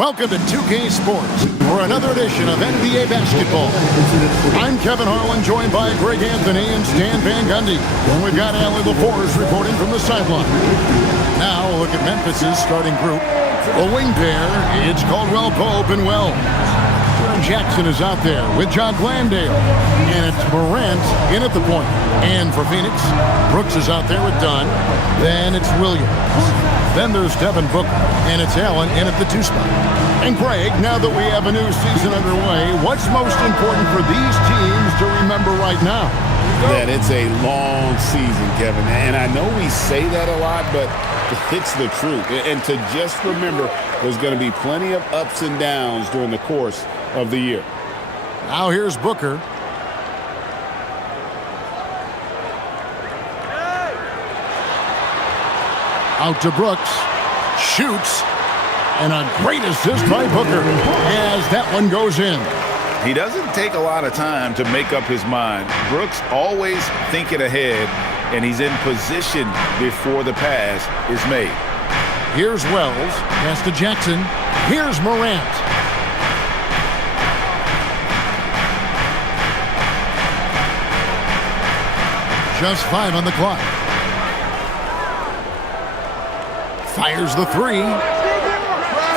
Welcome to 2K Sports for another edition of NBA basketball. I'm Kevin Harlan, joined by Greg Anthony and Stan Van Gundy. And we've got Allie LaForce reporting from the sideline. Now we'll look at Memphis's starting group. A wing pair, it's Caldwell Pope and Wells. Jaren Jackson is out there with John Glandale. And it's Morant in at the point. And for Phoenix, Brooks is out there with Dunn. Then it's Williams. Then there's Devin Booker, and it's Allen in at the 2 spot. And Greg, now that we have a new season underway, what's most important for these teams to remember right now? That it's a long season, Kevin. And I know we say that a lot, but it's the truth. And to just remember, there's going to be plenty of ups and downs during the course of the year. Now here's Booker. Out to Brooks, shoots, and a great assist by Booker as that one goes in. He doesn't take a lot of time to make up his mind. Brooks always thinking ahead, and he's in position before the pass is made. Here's Wells, pass to Jackson. Here's Morant. Just 5 on the clock. Fires the 3.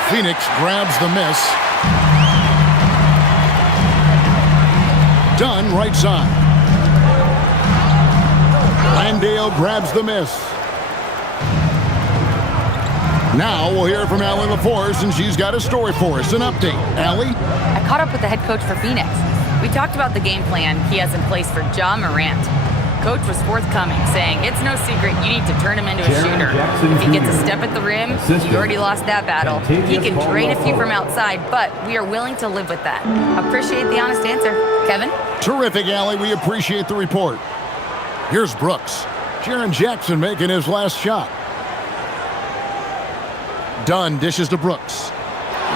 Phoenix grabs the miss. Dunn right side. Landale grabs the miss. Now we'll hear from Allie LaForce, and she's got a story for us. An update. Allie? I caught up with the head coach for Phoenix. We talked about the game plan he has in place for Ja Morant. Coach was forthcoming, saying it's no secret you need to turn him into a shooter. If he gets a step at the rim, you already lost that battle. He can drain a few from outside, but we are willing to live with that. Appreciate the honest answer. Kevin? Terrific, Allie. We appreciate the report. Here's Brooks. Jaren Jackson making his last shot. Dunn dishes to Brooks.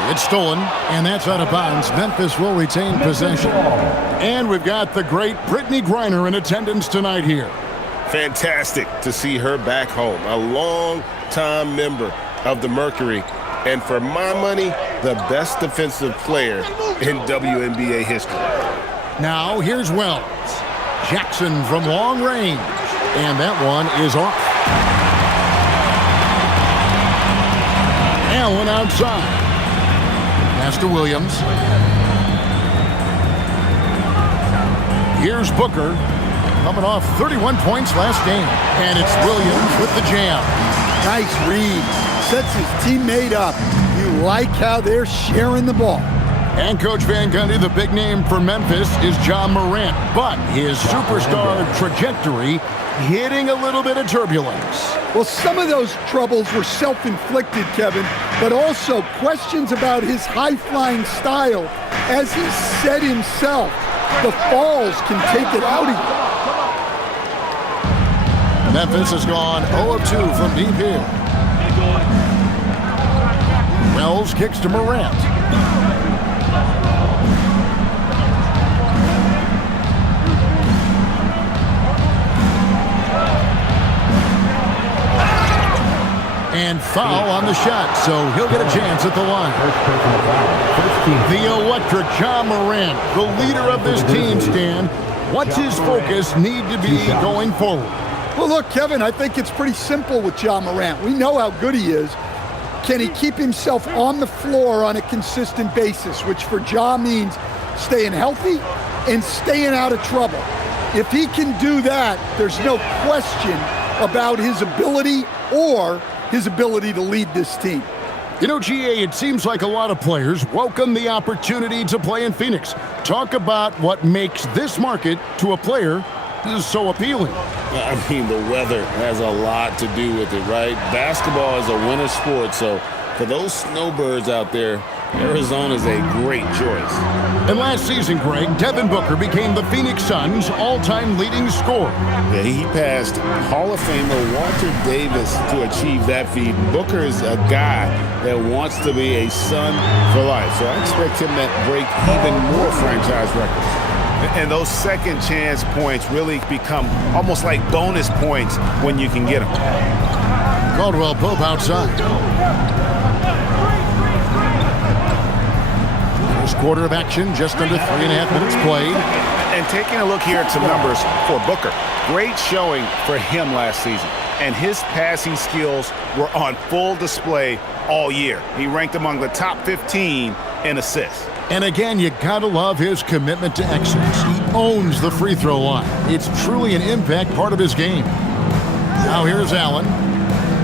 It's stolen, and that's out of bounds. Memphis will retain possession. And we've got the great Brittany Griner in attendance tonight here. Fantastic to see her back home. A long-time member of the Mercury. And for my money, the best defensive player in WNBA history. Now here's Wells. Jackson from long range. And that one is off. Allen outside. Pass to Williams. Here's Booker, coming off 31 points last game. And it's Williams with the jam. Nice read. Sets his teammate up. You like how they're sharing the ball. And Coach Van Gundy, the big name for Memphis is Ja Morant. But his superstar trajectory hitting a little bit of turbulence. Well, some of those troubles were self-inflicted, Kevin, but also questions about his high-flying style. As he said himself, the falls can take it out of you. Memphis has gone 0 of 2 from deep here. Wells kicks to Morant. And foul on the shot, so he'll get a chance at the line. The electric Ja Morant, the leader of this team, Stan. What's his focus need to be going forward? Well, look, Kevin, I think it's pretty simple with Ja Morant. We know how good he is. Can he keep himself on the floor on a consistent basis, which for Ja means staying healthy and staying out of trouble. If he can do that, there's no question about his ability or his ability to lead this team. You know, GA, it seems like a lot of players welcome the opportunity to play in Phoenix. Talk about what makes this market to a player is so appealing. I mean, the weather has a lot to do with it, right? Basketball is a winter sport, so for those snowbirds out there, Arizona's a great choice. And last season, Greg, Devin Booker became the Phoenix Suns' all-time leading scorer. Yeah, he passed Hall of Famer Walter Davis to achieve that feat. Booker is a guy that wants to be a Sun for life, so I expect him to break even more franchise records. And those second chance points really become almost like bonus points when you can get them. Caldwell Pope outside. quarter of action, just under 3.5 minutes played. And taking a look here at some numbers for Booker. Great showing for him last season. And his passing skills were on full display all year. He ranked among the top 15 in assists. And again, you gotta love his commitment to excellence. He owns the free throw line. It's truly an impact part of his game. Now here's Allen.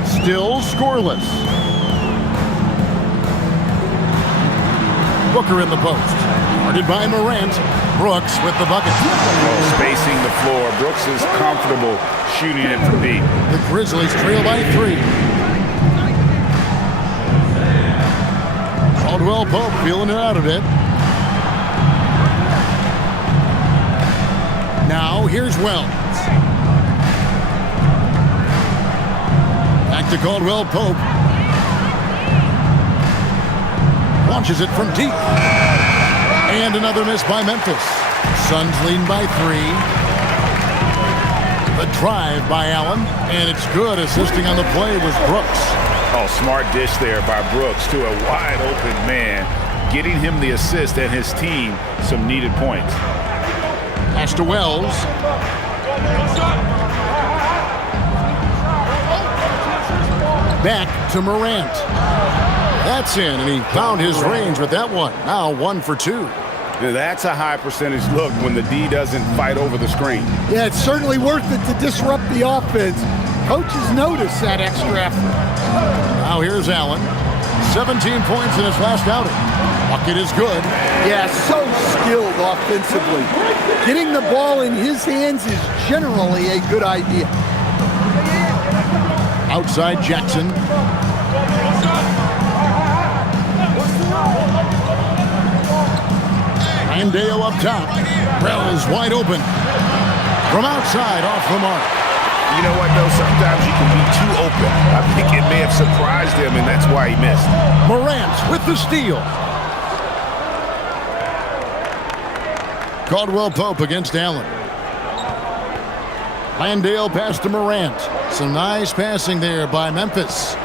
Still scoreless. Booker in the post. Guarded by Morant. Brooks with the bucket. Spacing the floor. Brooks is comfortable shooting it from deep. The Grizzlies trail by 3. Caldwell Pope feeling it out a bit. Now here's Wells. Back to Caldwell Pope. Launches it from deep. And another miss by Memphis. Suns leading by 3. The drive by Allen. And it's good. Assisting on the play was Brooks. Oh, smart dish there by Brooks to a wide open man. Getting him the assist and his team some needed points. Pass to Wells. Back to Morant. That's in, and he found his range with that one. Now 1 for 2. Now, that's a high percentage look when the D doesn't fight over the screen. Yeah, it's certainly worth it to disrupt the offense. Coaches notice that extra effort. Now here's Allen. 17 points in his last outing. Bucket is good. Yeah, so skilled offensively. Getting the ball in his hands is generally a good idea. Outside Jackson. Landale up top. Wells wide open. From outside, off the mark. You know what, though? Sometimes you can be too open. I think it may have surprised him, and that's why he missed. Morant with the steal. Caldwell Pope against Allen. Landale pass to Morant. Some nice passing there by Memphis.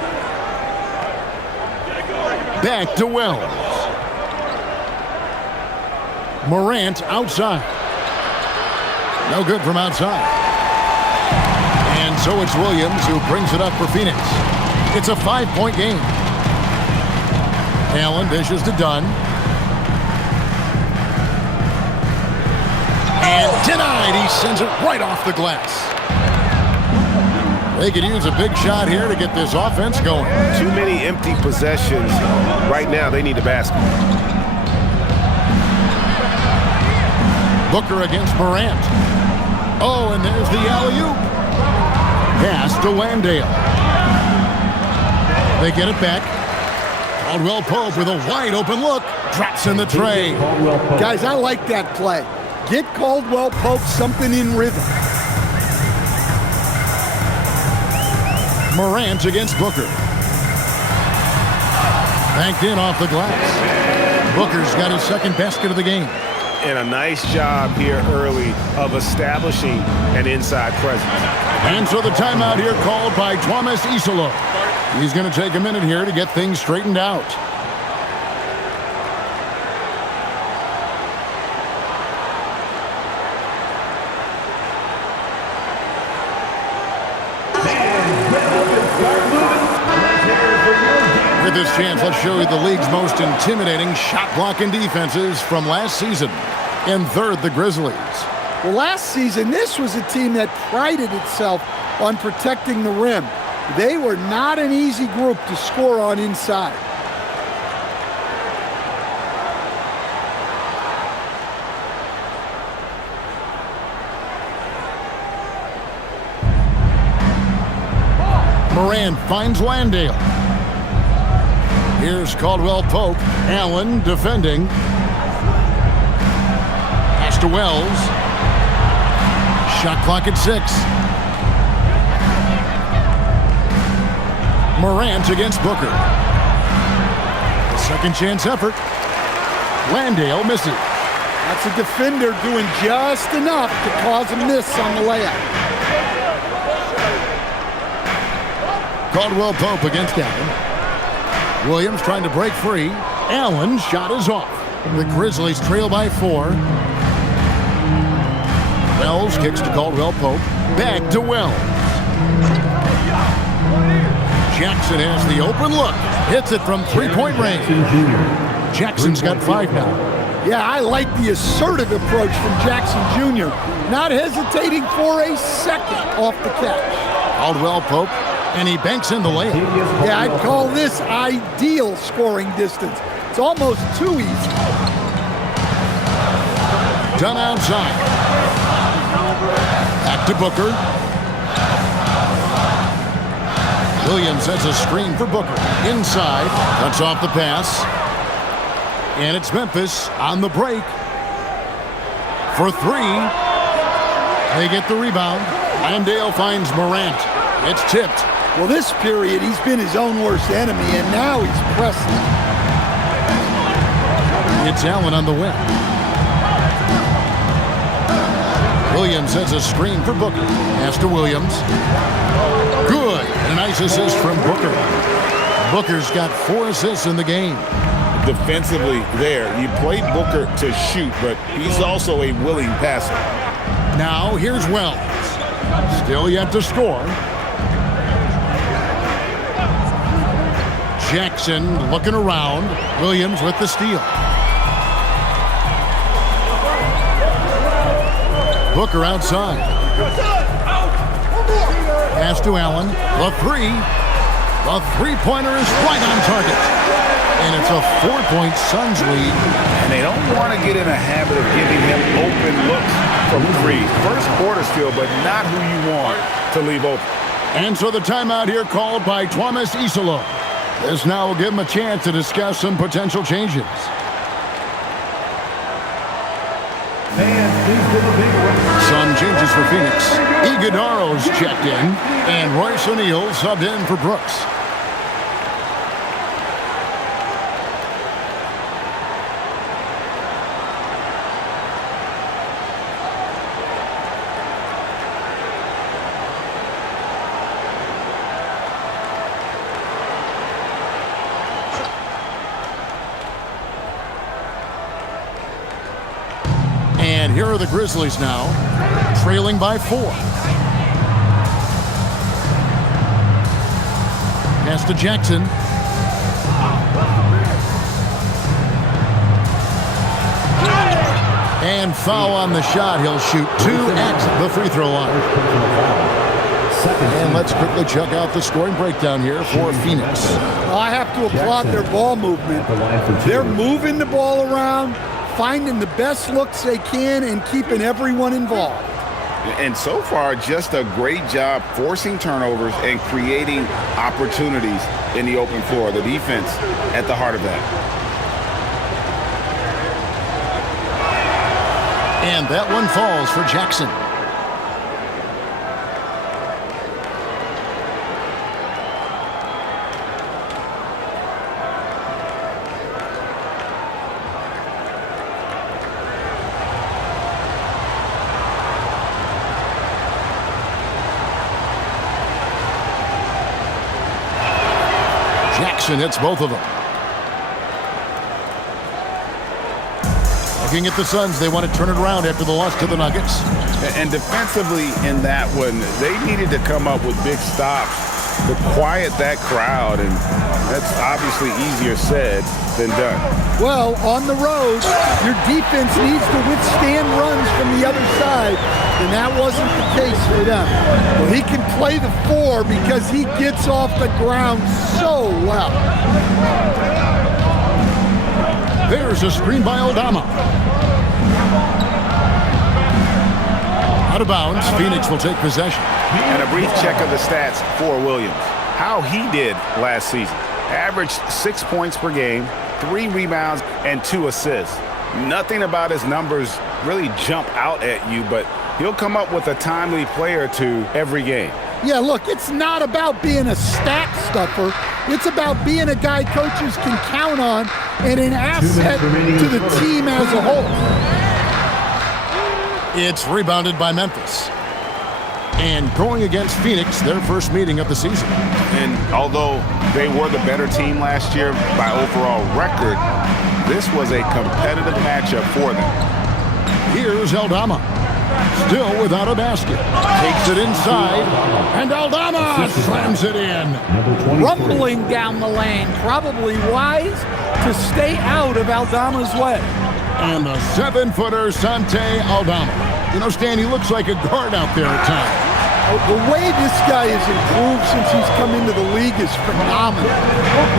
Back to Wells. Morant outside. No good from outside. And so it's Williams who brings it up for Phoenix. It's a 5-point game. Allen dishes to Dunn. And denied. He sends it right off the glass. They could use a big shot here to get this offense going. Too many empty possessions. Right now, they need a basket. Booker against Morant. Oh, and there's the alley-oop. Pass to Landale. They get it back. Caldwell Pope with a wide open look. Drops in the tray. Guys, I like that play. Get Caldwell Pope something in rhythm. Morant against Booker. Banked in off the glass. Booker's got his second basket of the game. And a nice job here early of establishing an inside presence. And so the timeout here called by Thomas Isolo. He's going to take a minute here to get things straightened out. With this chance, let's show you the league's most intimidating shot-blocking defenses from last season. In third, the Grizzlies. Well, last season, this was a team that prided itself on protecting the rim. They were not an easy group to score on inside. Moran finds Landale. Here's Caldwell Pope. Allen defending. Pass to Wells. Shot clock at 6. Morant against Booker. Second chance effort. Landale misses. That's a defender doing just enough to cause a miss on the layup. Caldwell Pope against Allen. Williams trying to break free. Allen's shot is off. The Grizzlies trail by 4. Wells kicks to Caldwell Pope. Back to Wells. Jackson has the open look. Hits it from three-point range. Jackson's got 5 now. Yeah, I like the assertive approach from Jackson Jr. Not hesitating for a second off the catch. Caldwell Pope, and he banks in the layup. Yeah, I'd call this ideal scoring distance. It's almost too easy. Done outside. Back to Booker. Williams has a screen for Booker. Inside. Cuts off the pass. And it's Memphis on the break. For 3. They get the rebound. Landale finds Morant. It's tipped. Well, this period, he's been his own worst enemy, and now he's pressing. It's Allen on the wing. Williams has a screen for Booker. Pass to Williams. Good. A nice assist from Booker. Booker's got 4 assists in the game. Defensively there, you play Booker to shoot, but he's also a willing passer. Now here's Wells. Still yet to score. Jackson looking around. Williams with the steal. Booker outside. Pass to Allen. The 3. The three-pointer is right on target. And it's a 4-point Suns lead. And they don't want to get in a habit of giving him open looks from 3. First quarter steal, but not who you want to leave open. And so the timeout here called by Thomas Isolo. This now will give him a chance to discuss some potential changes. Some changes for Phoenix. Iguodaro's checked in, and Royce O'Neal subbed in for Brooks. And here are the Grizzlies now, trailing by 4. Pass to Jackson. And foul on the shot. He'll shoot 2 at the free throw line. And let's quickly check out the scoring breakdown here for Phoenix. I have to applaud their ball movement. They're moving the ball around, finding the best looks they can, and keeping everyone involved. And so far, just a great job forcing turnovers and creating opportunities in the open floor. The defense at the heart of that. And that one falls for Jackson. Jackson hits both of them. Looking at the Suns, they want to turn it around after the loss to the Nuggets. And defensively in that one, they needed to come up with big stops to quiet that crowd, and that's obviously easier said than done. Well, on the road, your defense needs to withstand runs from the other side, and that wasn't the case for them. Well, he can play the 4 because he gets off the ground so well. There's a screen by Aldama. Out of bounds, Phoenix will take possession. And a brief check of the stats for Williams. How he did last season. Averaged 6 points per game, 3 rebounds, and 2 assists. Nothing about his numbers really jump out at you, but he'll come up with a timely play or 2 every game. Yeah, look, it's not about being a stat stuffer. It's about being a guy coaches can count on and an asset to the team as a whole. It's rebounded by Memphis. And going against Phoenix, their first meeting of the season. And although they were the better team last year by overall record, this was a competitive matchup for them. Here's Aldama. Still without a basket. Takes it inside. And Aldama slams it in. Rumbling down the lane. Probably wise to stay out of Aldama's way. And the 7-footer, Sante Aldama. You know, Stan, he looks like a guard out there at times. The way this guy has improved since he's come into the league is phenomenal.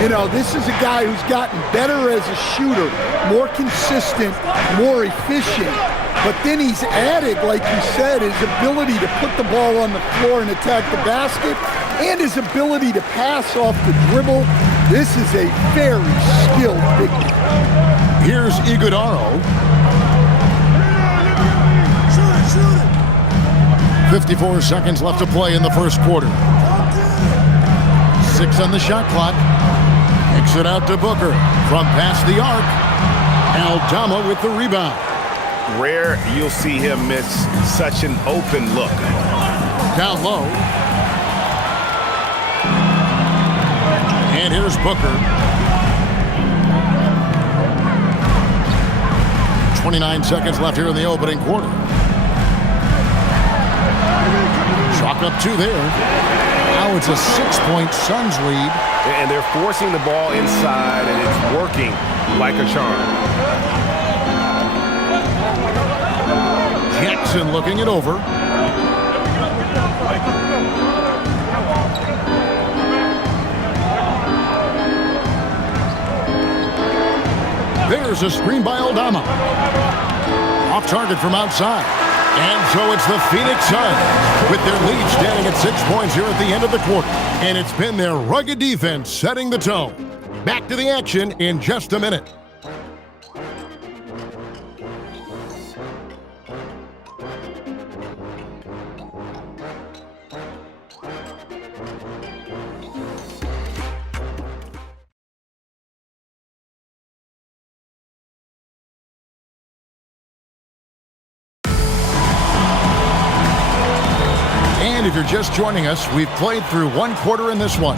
You know, this is a guy who's gotten better as a shooter, more consistent, more efficient. But then he's added, like you said, his ability to put the ball on the floor and attack the basket, and his ability to pass off the dribble. This is a very skilled big man. Here's Iguodaro. 54 seconds left to play in the first quarter. 6 on the shot clock. Kicks it out to Booker from past the arc. Aldama with the rebound. Rare you'll see him miss such an open look. Down low. And here's Booker. 29 seconds left here in the opening quarter. Chalk up 2 there. Now it's a 6-point Suns lead. And they're forcing the ball inside, and it's working like a charm. Jackson looking it over. There's a screen by Aldama. Off target from outside. And so it's the Phoenix Suns with their lead standing at 6 points here at the end of the quarter. And it's been their rugged defense setting the tone. Back to the action in just a minute. And if you're just joining us, we've played through 1 quarter in this one.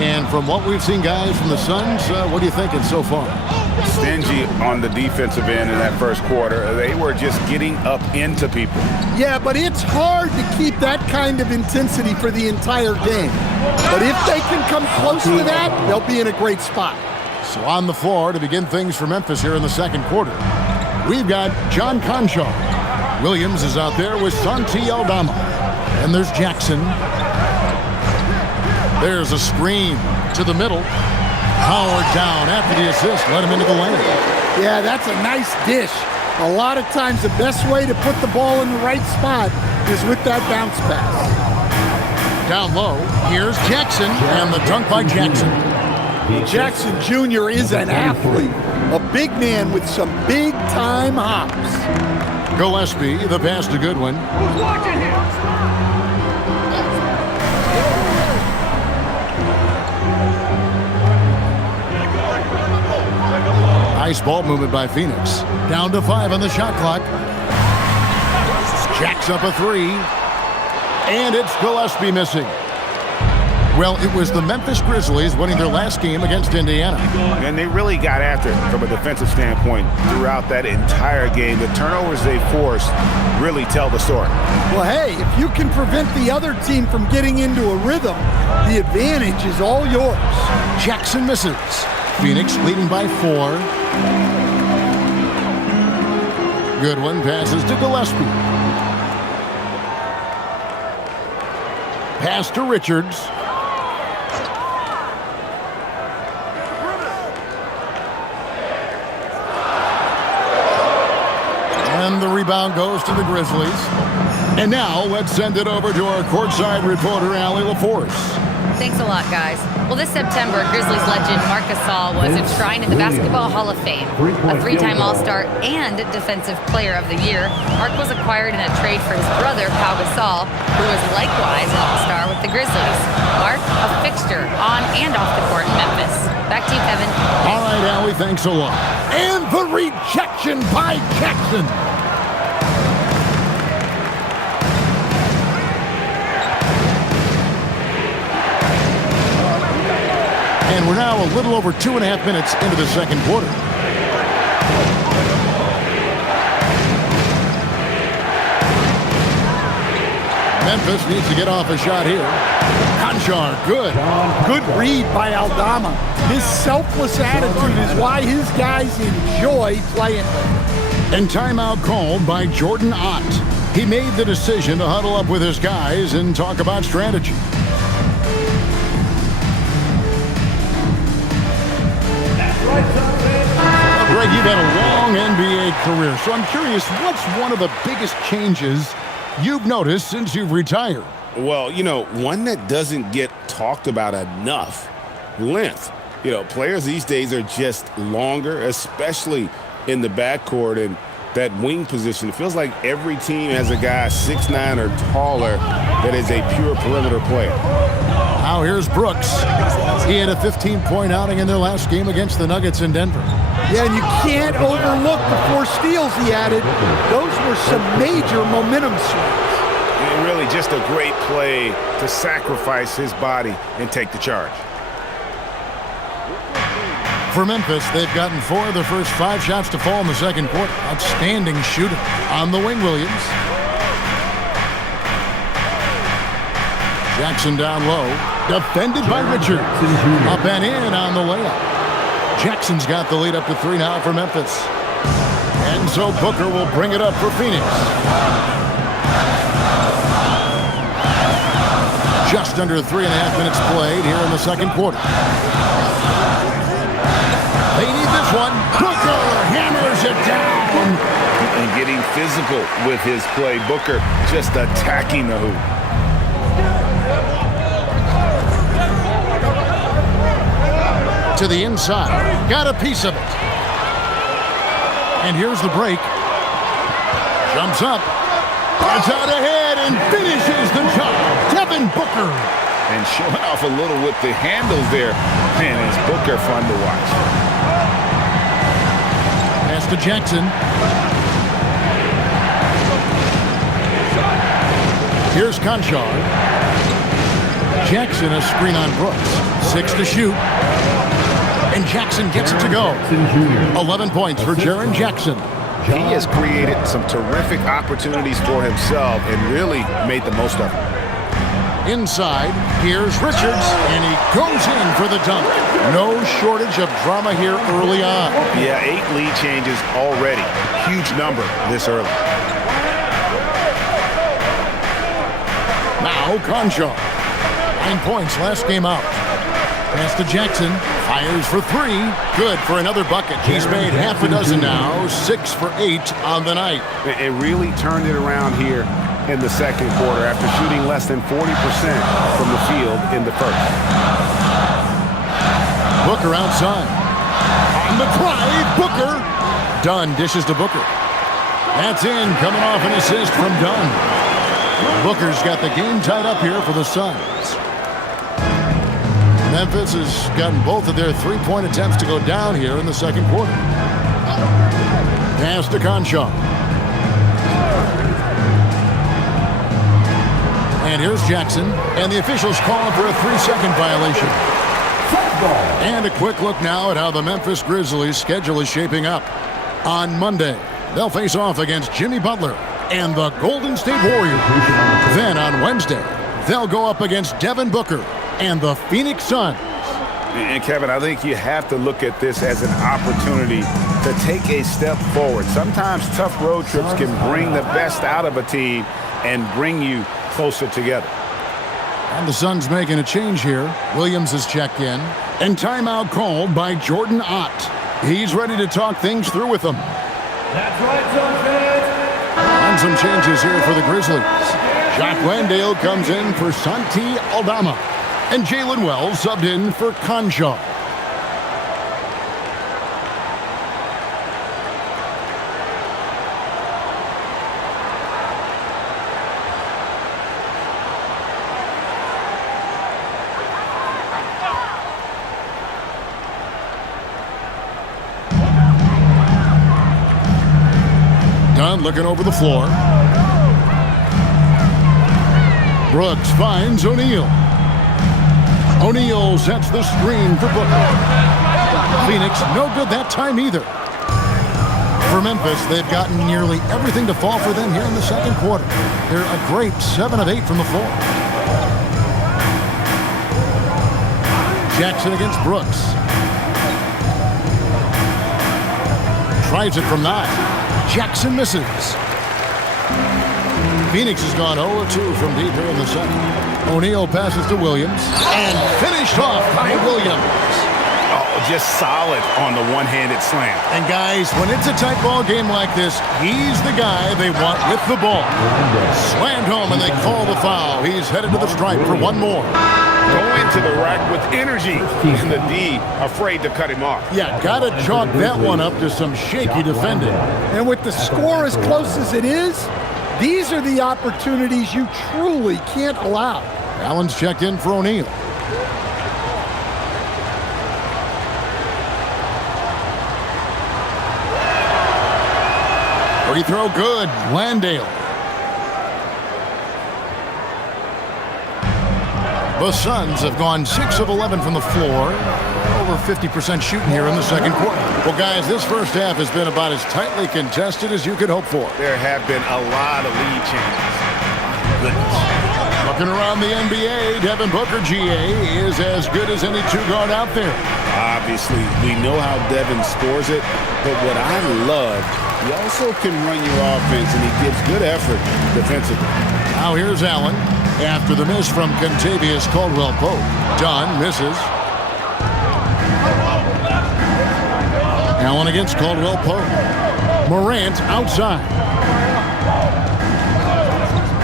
And from what we've seen, guys, from the Suns, what are you thinking so far? Stingy on the defensive end in that first quarter. They were just getting up into people. Yeah, but it's hard to keep that kind of intensity for the entire game. But if they can come close to that, they'll be in a great spot. So on the floor to begin things for Memphis here in the second quarter, we've got John Concho. Williams is out there with Santi Aldama. And there's Jackson. There's a screen to the middle. Howard down after the assist. Let him into the lane. Yeah, that's a nice dish. A lot of times the best way to put the ball in the right spot is with that bounce pass. Down low, here's Jackson, and the dunk by Jackson. Jackson Jr. is an athlete. A big man with some big-time hops. Gillespie, the pass to Goodwin. Who's watching him? Nice ball movement by Phoenix. Down to 5 on the shot clock. Jacks up a 3. And it's Gillespie missing. Well, it was the Memphis Grizzlies winning their last game against Indiana. And they really got after it from a defensive standpoint throughout that entire game. The turnovers they forced really tell the story. Well, hey, if you can prevent the other team from getting into a rhythm, the advantage is all yours. Jackson misses. Phoenix leading by 4. Goodwin passes to Gillespie. Pass to Richards. And the rebound goes to the Grizzlies. And now let's send it over to our courtside reporter, Allie LaForce. Thanks a lot, guys. Well, this September, Grizzlies legend Marc Gasol was enshrined in the Basketball Hall of Fame. A 3-time All-Star and Defensive Player of the Year, Marc was acquired in a trade for his brother, Pau Gasol, who was likewise an All-Star with the Grizzlies. Marc, a fixture on and off the court in Memphis. Back to you, Kevin. All right, Allie, thanks a lot. And the rejection by Jackson. And we're now a little over 2.5 minutes into the second quarter. Memphis needs to get off a shot here. Conchar, good. Good read by Aldama. His selfless attitude is why his guys enjoy playing with him. And timeout called by Jordan Ott. He made the decision to huddle up with his guys and talk about strategy. Greg, you've had a long NBA career, so I'm curious, what's one of the biggest changes you've noticed since you've retired? Well, one that doesn't get talked about enough, length. Players these days are just longer, especially in the backcourt and that wing position. It feels like every team has a guy 6'9" or taller that is a pure perimeter player. Now here's Brooks. He had a 15-point outing in their last game against the Nuggets in Denver. Yeah, and you can't overlook the 4 steals he added. Those were some major momentum swings. And really just a great play to sacrifice his body and take the charge. For Memphis, they've gotten 4 of their first 5 shots to fall in the second quarter. Outstanding shooting on the wing, Williams. Jackson down low. Defended by Richards. Up and in on the layup. Jackson's got the lead up to 3 now for Memphis. And so Booker will bring it up for Phoenix. Just under 3.5 minutes played here in the second quarter. They need this one. Booker hammers it down. And getting physical with his play. Booker just attacking the hoop. To the inside. Got a piece of it. And here's the break. Jumps up. Gets out ahead and finishes the job. Devin Booker. And showing off a little with the handles there. Man, is Booker fun to watch. Pass to Jackson. Here's Conchar. Jackson a screen on Brooks. 6 to shoot. And Jackson gets it to go. 11 points for Jaren Jackson. He has created some terrific opportunities for himself and really made the most of them. Inside, here's Richards, and he goes in for the dunk. No shortage of drama here early on. Yeah, 8 lead changes already. Huge number this early. Now Conchar. 9 points last game out. Pass to Jackson. Fires for 3. Good for another bucket. He's made half a dozen now. 6 for 8 on the night. It really turned it around here in the second quarter after shooting less than 40% from the field in the first. Booker outside. On the drive, Booker. Dunn dishes to Booker. That's in, coming off an assist from Dunn. Booker's got the game tied up here for the Suns. Memphis has gotten both of their 3-point attempts to go down here in the second quarter. Pass to Conchar. And here's Jackson. And the officials calling for a 3-second violation. And a quick look now at how the Memphis Grizzlies schedule is shaping up. On Monday, they'll face off against Jimmy Butler and the Golden State Warriors. Then on Wednesday, they'll go up against Devin Booker and the Phoenix Suns. And Kevin, I think you have to look at this as an opportunity to take a step forward. Sometimes tough road trips can bring the best out of a team and bring you closer together. And the Suns making a change here. Williams has checked in. And timeout called by Jordan Ott. He's ready to talk things through with them. That's right, Suns. And some changes here for the Grizzlies. Jacques Landale comes in for Santi Aldama. And Jalen Wells subbed in for Conchar. Dunn looking over the floor. Brooks finds O'Neal. O'Neal sets the screen for Booker. Phoenix no good that time either. For Memphis, they've gotten nearly everything to fall for them here in the second quarter. They're a great 7 of 8 from the floor. Jackson against Brooks. Tries it from 9. Jackson misses. Phoenix has gone 0-2 from deep here in the second. O'Neal passes to Williams and finished off by Williams. Oh, just solid on the one-handed slam. And guys, when it's a tight ball game like this, he's the guy they want with the ball. Slammed home and they call the foul. He's headed to the stripe for one more. Go into the rack with energy. And the D afraid to cut him off. Yeah, gotta chalk that one up to some shaky defending. And with the score as close as it is, these are the opportunities you truly can't allow. Allen's checked in for O'Neal. Free throw good. Landale. The Suns have gone 6 of 11 from the floor. Over 50% shooting here in the second quarter. Well, guys, this first half has been about as tightly contested as you could hope for. There have been a lot of lead changes. Goodness. Looking around the NBA, Devin Booker, GA, is as good as any two-guard out there. Obviously, we know how Devin scores it, but what I love, he also can run your offense, and he gives good effort defensively. Now here's Allen. After the miss from Kentavious Caldwell-Pope. Dunn misses. Allen against Caldwell-Pope. Morant outside.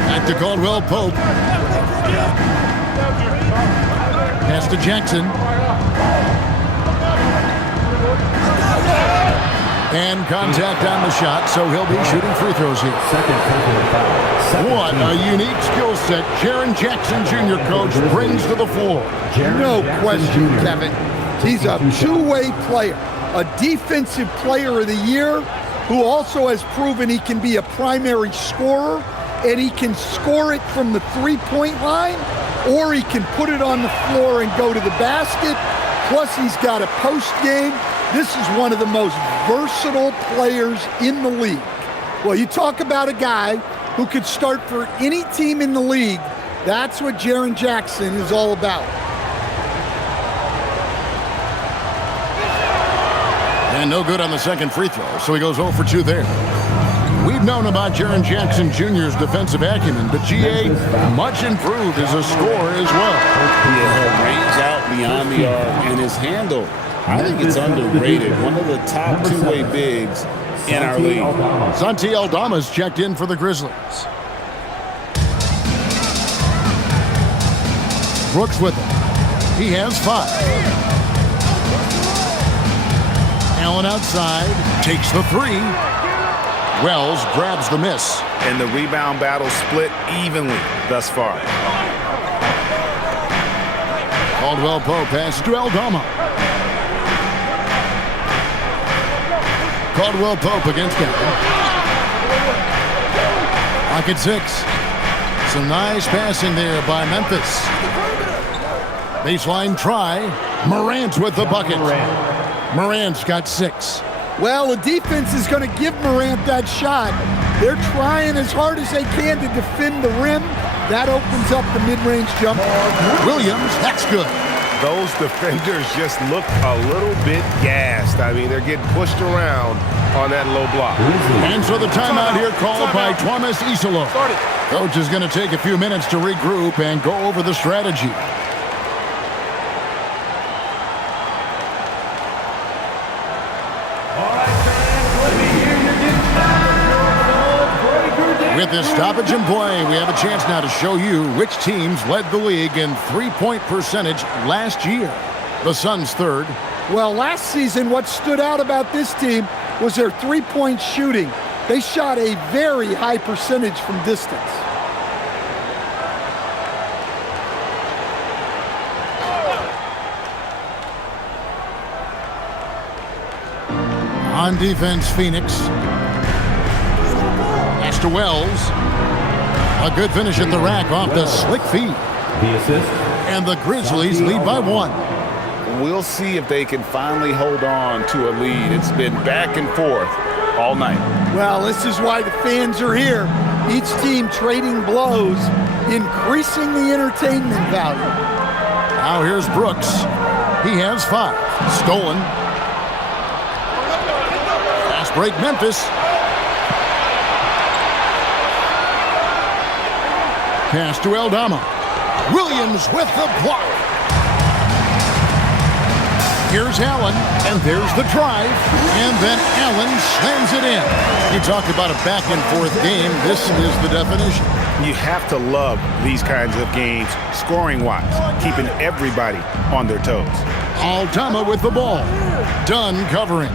Back to Caldwell-Pope. Pass to Jackson. And contact on the shot, so he'll be shooting free throws here. What a unique skill set Jaren Jackson Jr. coach brings to the floor. No question, Kevin. He's a two-way player, a defensive player of the year who also has proven he can be a primary scorer, and he can score it from the three-point line, or he can put it on the floor and go to the basket. Plus, he's got a post game. This is one of the most versatile players in the league. Well, you talk about a guy who could start for any team in the league. That's what Jaren Jackson is all about. And no good on the second free throw, so he goes 0 for 2 there. We've known about Jaren Jackson Jr.'s defensive acumen, but GA much improved as a scorer as well. Yeah, range out beyond the arc, and his handle, I think it's underrated. One of the top two-way bigs in our league. Santi Aldama's checked in for the Grizzlies. Brooks with him. He has 5. Allen outside, takes the 3. Wells grabs the miss. And the rebound battle split evenly thus far. Caldwell-Pope passes to Aldama. Caldwell-Pope against Allen. Pocket 6. Some nice passing there by Memphis. Baseline try. Morant with the bucket. Morant's got 6. Well, the defense is going to give Morant that shot. They're trying as hard as they can to defend the rim. That opens up the mid-range jump. Williams, that's good. Those defenders just look a little bit gassed. I mean, they're getting pushed around on that low block. And so the timeout here called by Thomas Isolo. Coach is going to take a few minutes to regroup and go over the strategy. With this stoppage in play, we have a chance now to show you which teams led the league in three-point percentage last year. The Suns third. Well, last season, what stood out about this team was their three-point shooting. They shot a very high percentage from distance. On defense, Phoenix. Pass to Wells. A good finish at the rack off the slick feed. The assist. And the Grizzlies lead by 1. We'll see if they can finally hold on to a lead. It's been back and forth all night. Well, this is why the fans are here. Each team trading blows, increasing the entertainment value. Now here's Brooks. He has 5. Stolen. Fast break, Memphis. Pass to Aldama. Williams with the block. Here's Allen, and there's the drive, and then Allen slams it in. You talk about a back-and-forth game. This is the definition. You have to love these kinds of games, scoring-wise, keeping everybody on their toes. Aldama with the ball. Dunn covering.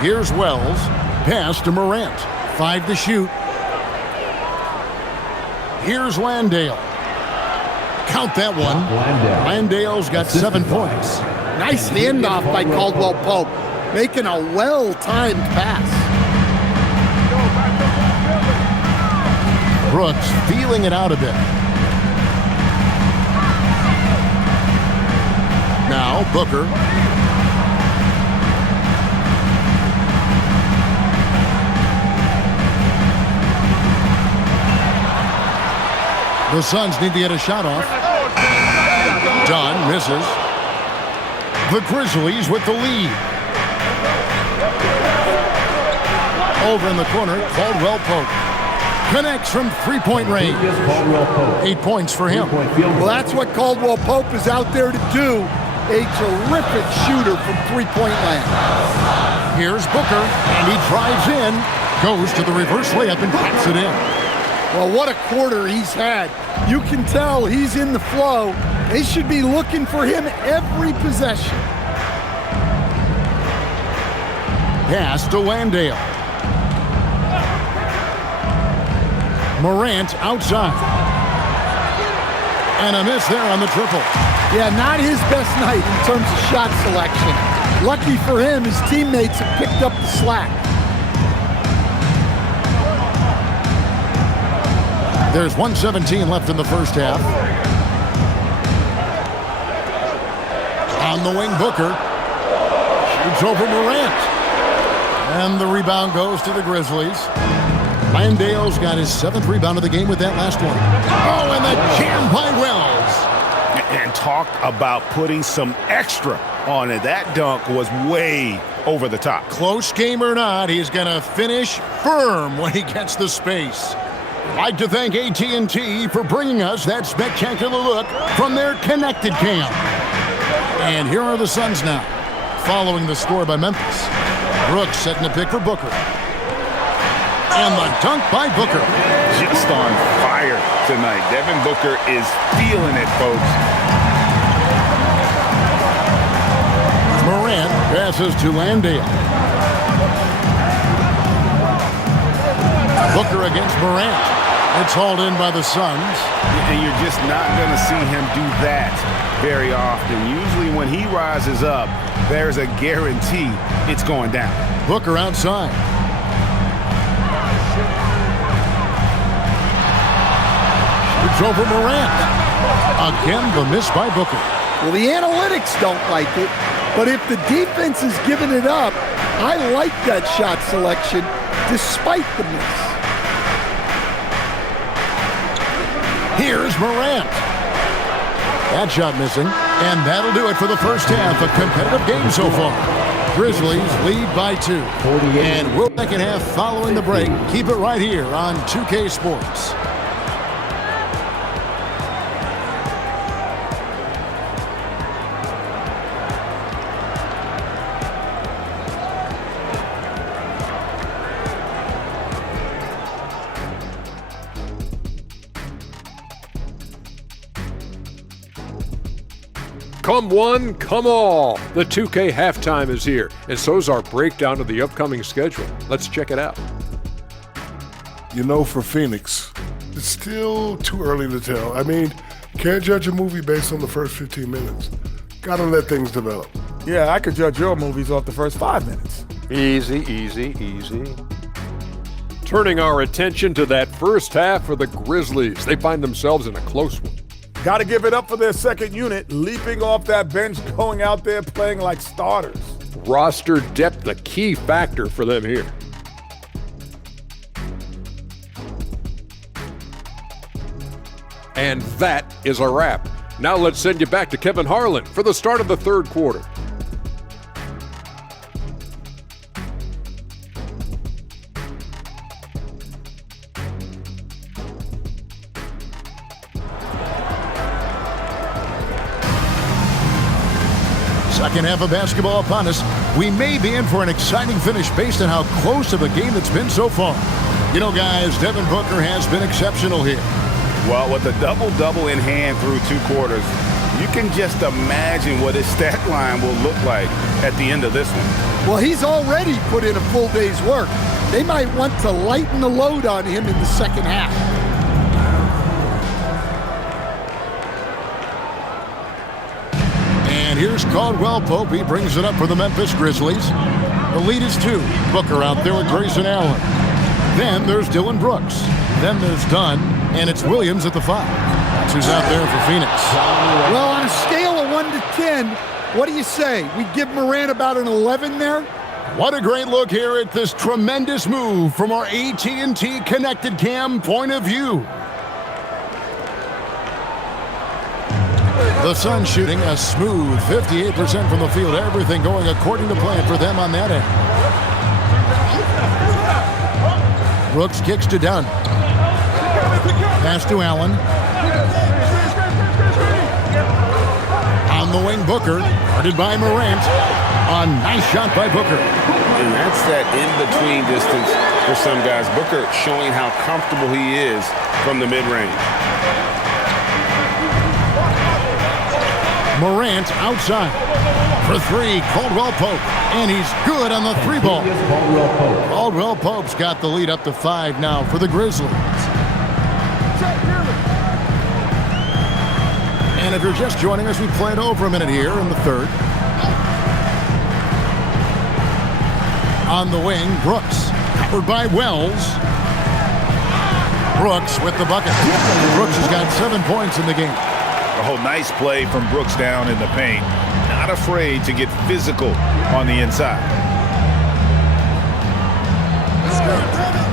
Here's Wells. Pass to Morant. 5 to shoot. Here's Landale. Count that one. Landale's got 7 points. Nice handoff by Caldwell Pope, making a well-timed pass. Brooks feeling it out a bit. Now Booker. The Suns need to get a shot off. Dunn misses. The Grizzlies with the lead. Over in the corner, Caldwell Pope. Connects from three-point range. 8 points for him. Well, that's what Caldwell Pope is out there to do. A terrific shooter from three-point land. Here's Booker, and he drives in. Goes to the reverse layup and puts it in. Well, what a quarter he's had. You can tell he's in the flow. They should be looking for him every possession. Pass to Landale. Morant outside. And a miss there on the triple. Yeah, not his best night in terms of shot selection. Lucky for him, his teammates have picked up the slack. There's 1:17 left in the first half. On the wing, Booker. Shoots over Morant. And the rebound goes to the Grizzlies. Landale's got his 7th rebound of the game with that last one. Oh, and the jam by Wells. And talk about putting some extra on it. That dunk was way over the top. Close game or not, he's going to finish firm when he gets the space. I'd like to thank AT&T for bringing us that spectacular look from their connected cam. And here are the Suns now, following the score by Memphis. Brooks setting a pick for Booker. And the dunk by Booker. Just on fire tonight. Devin Booker is feeling it, folks. Morant passes to Landale. Booker against Morant. It's hauled in by the Suns. And you're just not going to see him do that very often. Usually when he rises up, there's a guarantee it's going down. Booker outside. It's over Morant. Again, the miss by Booker. Well, the analytics don't like it, but if the defense is giving it up, I like that shot selection despite the miss. Here's Morant. That shot missing, and that'll do it for the first half. A competitive game so far. Grizzlies lead by 2. And we'll second half following the break. Keep it right here on 2K Sports. Come one, come all. The 2K halftime is here, and so's our breakdown of the upcoming schedule. Let's check it out. You know, for Phoenix, it's still too early to tell. I mean, can't judge a movie based on the first 15 minutes. Gotta let things develop. Yeah, I could judge your movies off the first 5 minutes. Easy, easy, easy. Turning our attention to that first half for the Grizzlies. They find themselves in a close one. Got to give it up for their second unit, leaping off that bench, going out there playing like starters. Roster depth, a key factor for them here. And that is a wrap. Now let's send you back to Kevin Harlan for the start of the third quarter. Second half of basketball upon us. We may be in for an exciting finish based on how close of a game it's been so far. You know, guys, Devin Booker has been exceptional here. Well, with a double-double in hand through 2 quarters, you can just imagine what his stat line will look like at the end of this one. Well, he's already put in a full day's work. They might want to lighten the load on him in the second half. And here's Caldwell Pope. He brings it up for the Memphis Grizzlies. The lead is 2. Booker out there with Grayson Allen. Then there's Dylan Brooks. Then there's Dunn. And it's Williams at the 5. That's who's out there for Phoenix. Well, on a scale of 1 to 10, what do you say? We give Morant about an 11 there? What a great look here at this tremendous move from our AT&T Connected Cam point of view. The Suns shooting a smooth 58% from the field. Everything going according to plan for them on that end. Brooks kicks to Dunn. Pass to Allen. On the wing, Booker. Guarded by Morant. A nice shot by Booker. And that's that in-between distance for some guys. Booker showing how comfortable he is from the mid-range. Morant outside. For 3, Caldwell Pope. And he's good on the 3 ball. Caldwell Pope's got the lead up to 5 now for the Grizzlies. And if you're just joining us, we played over a minute here in the third. On the wing, Brooks. Covered by Wells. Brooks with the bucket. Brooks has got 7 points in the game. Oh, nice play from Brooks down in the paint. Not afraid to get physical on the inside.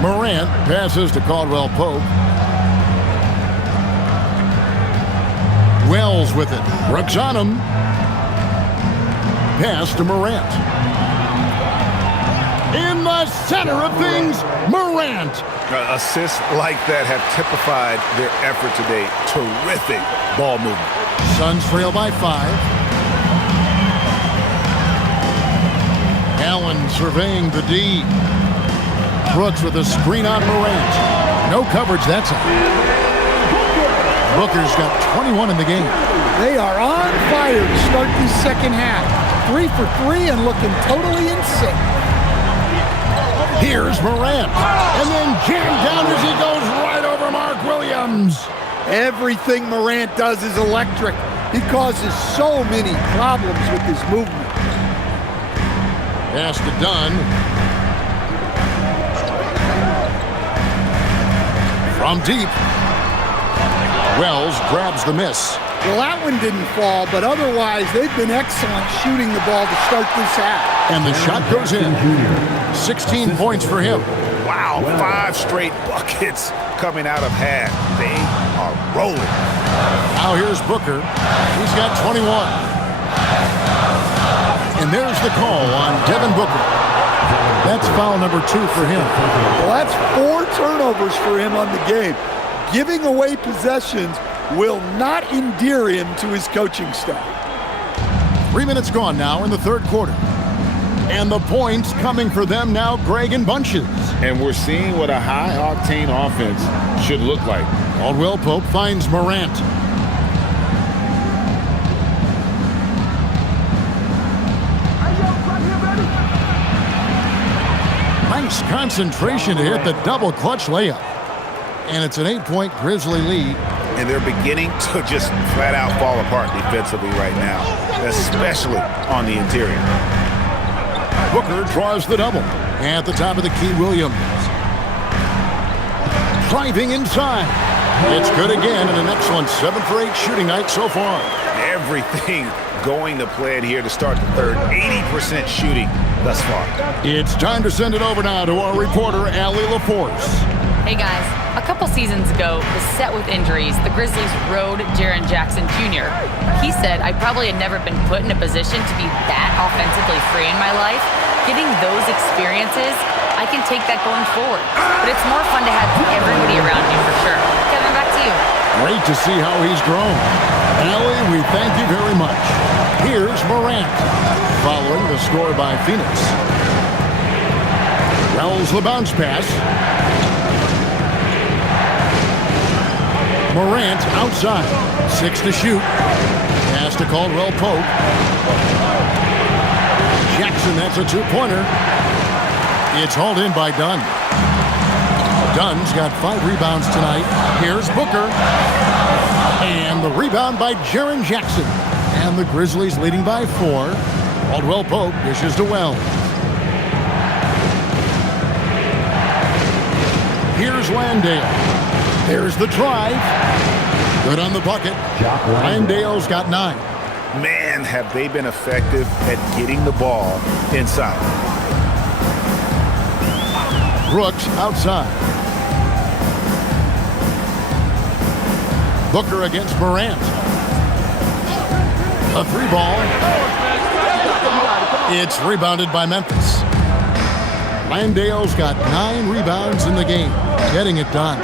Morant passes to Caldwell Pope. Wells with it. Brooks on him. Pass to Morant. In the center of things, Morant. Assists like that have typified their effort today. Terrific ball movement. Suns trail by 5. Allen surveying the D. Brooks with a screen on Morant. No coverage, that's it. Booker's got 21 in the game. They are on fire to start this second half. 3 for 3 and looking totally in sync. Here's Morant. And then jammed down as he goes right over Mark Williams. Everything Morant does is electric. He causes so many problems with his movement. Pass to Dunn. From deep. Wells grabs the miss. Well, that one didn't fall, but otherwise they've been excellent shooting the ball to start this half. And the shot goes in. 16 points for him. Wow, 5 straight buckets coming out of half. They are rolling. Now here's Booker. He's got 21. And there's the call on Devin Booker. That's foul number 2 for him. Well, that's 4 turnovers for him on the game. Giving away possessions will not endear him to his coaching staff. 3 minutes gone now in the third quarter. And the points coming for them now, Greg, in bunches. And we're seeing what a high-octane offense should look like. Caldwell Pope finds Morant. Nice concentration to hit the double clutch layup. And it's an 8-point Grizzly lead. And they're beginning to just flat out fall apart defensively right now, especially on the interior. Booker draws the double. At the top of the key, Williams. Driving inside. It's good again, and an excellent 7 for 8 shooting night so far. Everything going the plan here to start the third. 80% shooting thus far. It's time to send it over now to our reporter, Allie LaForce. Hey guys, a couple seasons ago, beset with injuries, the Grizzlies rode Jaren Jackson Jr. He said, I probably had never been put in a position to be that offensively free in my life. Getting those experiences, I can take that going forward. But it's more fun to have everybody around you for sure. Kevin, back to you. Great to see how he's grown. Allie, we thank you very much. Here's Morant, following the score by Phoenix. Wells the bounce pass. Morant outside. 6 to shoot. Pass to Caldwell Pope. Jackson, that's a two-pointer. It's hauled in by Dunn. Dunn's got 5 rebounds tonight. Here's Booker. And the rebound by Jaren Jackson. And the Grizzlies leading by 4. Caldwell Pope dishes to Wells. Here's Landale. There's the drive. Good on the bucket. Landale's got 9. Man, have they been effective at getting the ball inside. Brooks outside. Booker against Morant. A 3-ball. It's rebounded by Memphis. Landale's got 9 rebounds in the game, getting it done.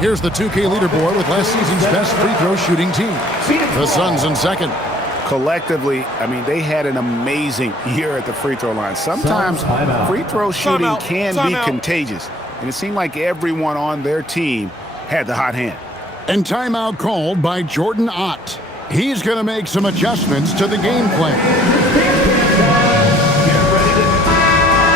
Here's the 2K leaderboard with last season's best free throw shooting team. The Suns in second. Collectively, I mean, they had an amazing year at the free throw line. Sometimes free throw shooting can be contagious, and it seemed like everyone on their team had the hot hand. And timeout called by Jordan Ott. He's going to make some adjustments to the game plan.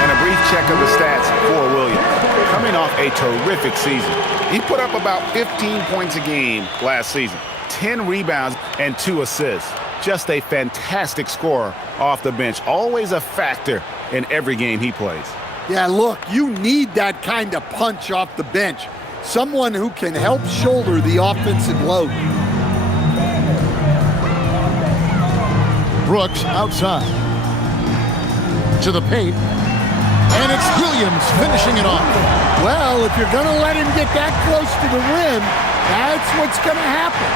And a brief check of the stats for Williams. Coming off a terrific season. He put up about 15 points a game last season, 10 rebounds and 2 assists. Just a fantastic scorer off the bench. Always a factor in every game he plays. Yeah, look, you need that kind of punch off the bench. Someone who can help shoulder the offensive load. Brooks outside. To the paint. And it's Williams finishing it off. Well, if you're going to let him get that close to the rim, that's what's going to happen.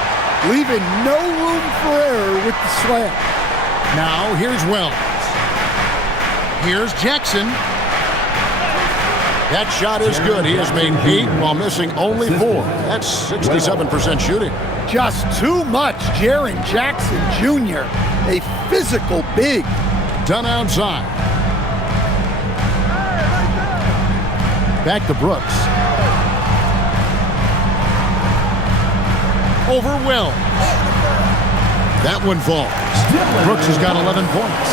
Leaving no room for error with the slam. Now here's Wells. Here's Jackson. That shot is good. He has made 8 while missing only 4. That's 67% shooting. Just too much. Jaren Jackson Jr., a physical big. Done outside. Back to Brooks. Over Wells. That one falls. Brooks has got 11 points.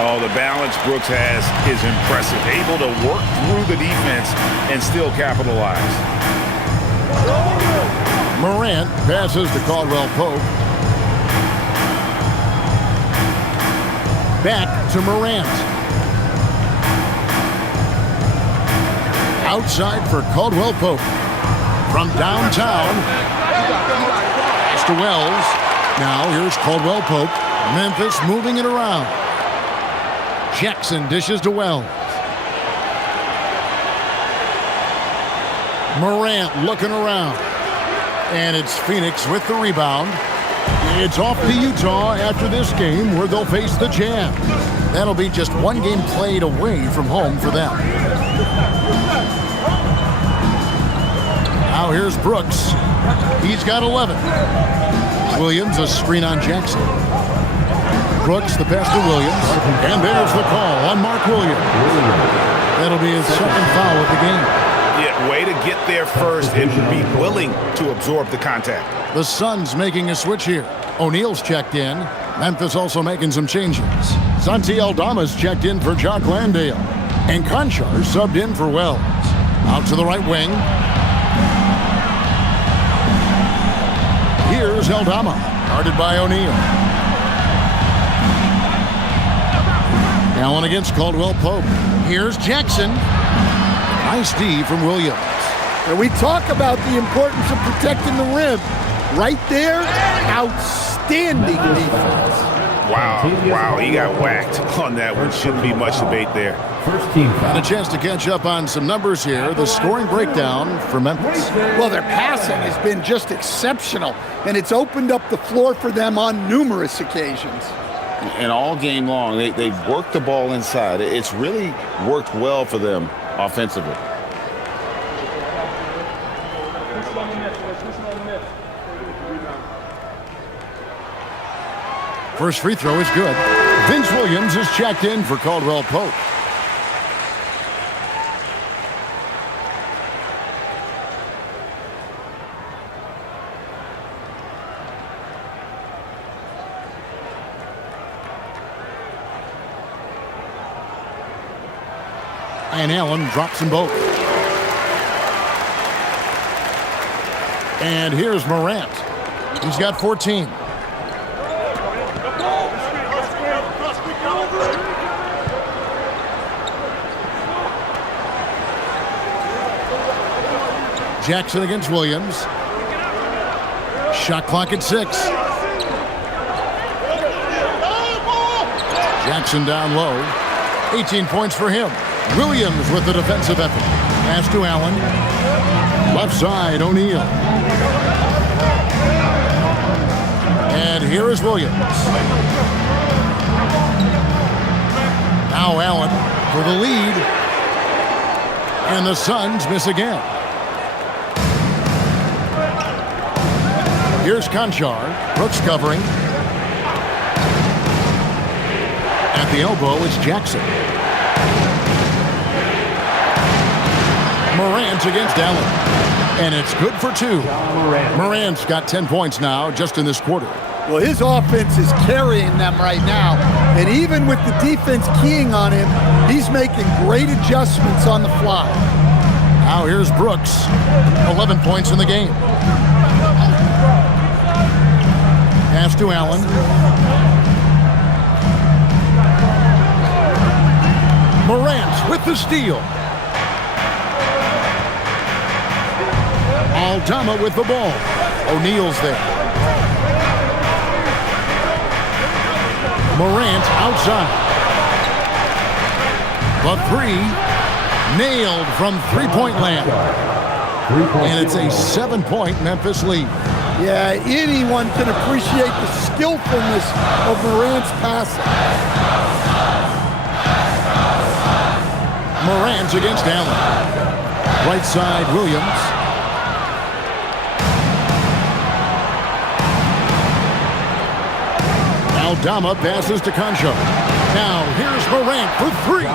Oh, the balance Brooks has is impressive. Able to work through the defense and still capitalize. Morant passes to Caldwell Pope. Back to Morant. Outside for Caldwell Pope. From downtown. Pass to Wells. Now here's Caldwell Pope. Memphis moving it around. Jackson dishes to Wells. Morant looking around. And it's Phoenix with the rebound. It's off to Utah after this game where they'll face the Jazz. That'll be just 1 game played away from home for them. Now here's Brooks. He's got 11. Williams, a screen on Jackson. Brooks, the pass to Williams. And there's the call on Mark Williams. That'll be his second foul of the game. Yeah, way to get there first and be willing to absorb the contact. The Suns making a switch here. O'Neal's checked in. Memphis also making some changes. Santi Aldama's checked in for Jock Landale. And Conchar subbed in for Wells. Out to the right wing. Here's Aldama, guarded by O'Neal. Allen against Caldwell Pope. Here's Jackson. Nice D from Williams. And we talk about the importance of protecting the rim. Right there, outstanding defense. Wow, he got whacked on that one. Shouldn't be much debate there. First team foul. And a chance to catch up on some numbers here. The scoring breakdown for Memphis. Well, their passing has been just exceptional, and it's opened up the floor for them on numerous occasions. And all game long, they've worked the ball inside. It's really worked well for them offensively. First free throw is good. Vince Williams is checked in for Caldwell Pope. And Allen drops them both. And here's Morant. He's got 14. Jackson against Williams. Shot clock at 6. Jackson down low. 18 points for him. Williams with the defensive effort. Pass to Allen. Left side, O'Neal. And here is Williams. Now Allen for the lead. And the Suns miss again. Here's Conchar. Brooks covering. At the elbow is Jackson. Morant against Allen. And it's good for 2. Morant's got 10 points now just in this quarter. Well, his offense is carrying them right now. And even with the defense keying on him, he's making great adjustments on the fly. Now here's Brooks. 11 points in the game. Pass to Allen. Morant with the steal. Aldama with the ball. O'Neal's there. Morant outside. The 3 nailed from three-point land. And it's a 7-point Memphis lead. Yeah, anyone can appreciate the skillfulness of Morant's passing. Morant against Allen. Right side, Williams. Aldama passes to Concho. Now here's Morant for 3.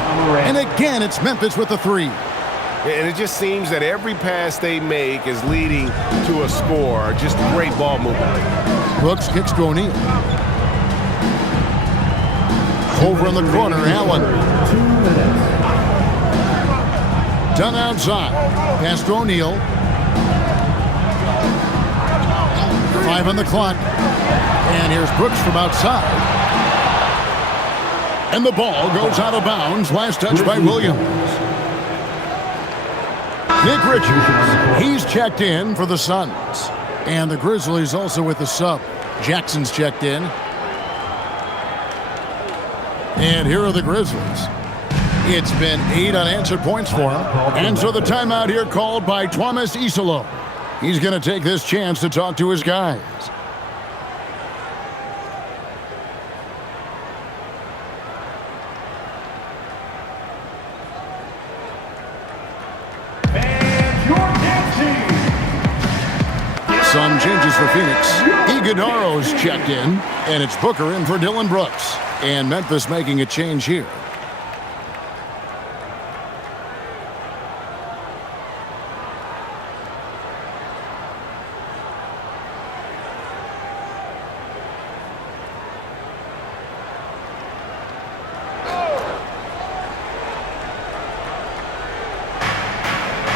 And again, it's Memphis with the 3. And it just seems that every pass they make is leading to a score. Just great ball movement. Brooks kicks to O'Neal. Over in the corner, Allen. 2 minutes. Done outside. Pass to O'Neal. 5 on the clock. And here's Brooks from outside. And the ball goes out of bounds. Last touch by Williams. Nick Richards, he's checked in for the Suns. And the Grizzlies also with the sub. Jackson's checked in. And here are the Grizzlies. It's been 8 unanswered points for him. And so the timeout here called by Thomas Isolo. He's going to take this chance to talk to his guys. Some changes for Phoenix. Iguodaro's checked in, and it's Booker in for Dylan Brooks. And Memphis making a change here.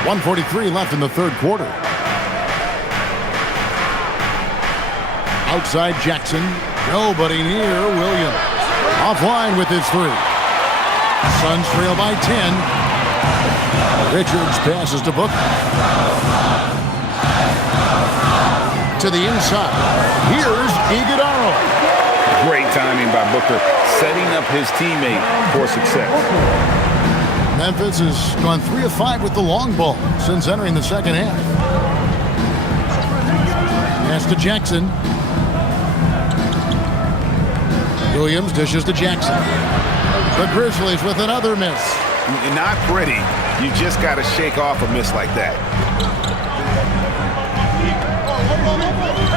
.143 left in the third quarter. Outside Jackson. Nobody near Williams. Offline with his 3. Suns trail by 10. Richards passes to Booker. to the inside. Here's Iguodala. Great timing by Booker, setting up his teammate for success. Memphis has gone 3 of 5 with the long ball since entering the second half. Pass to Jackson. Williams dishes to Jackson. The Grizzlies with another miss. Not pretty. You just got to shake off a miss like that.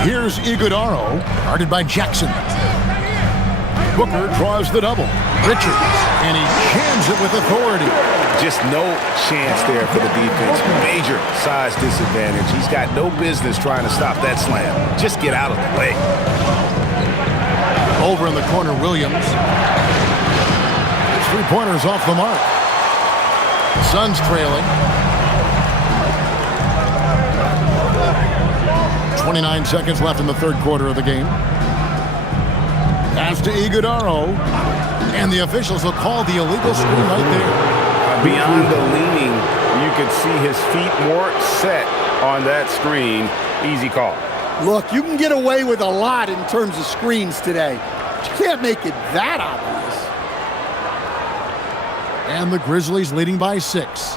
Here's Iguodala, guarded by Jackson. Booker draws the double. Richards, and he jams it with authority. Just no chance there for the defense. Major size disadvantage. He's got no business trying to stop that slam. Just get out of the way. Over in the corner, Williams. 3-pointers off the mark. The Suns trailing. 29 seconds left in the third quarter of the game. Pass to Iguodala. And the officials will call the illegal screen right there. Beyond the leaning, you could see his feet more set on that screen. Easy call. Look, you can get away with a lot in terms of screens today. But you can't make it that obvious. And the Grizzlies leading by 6.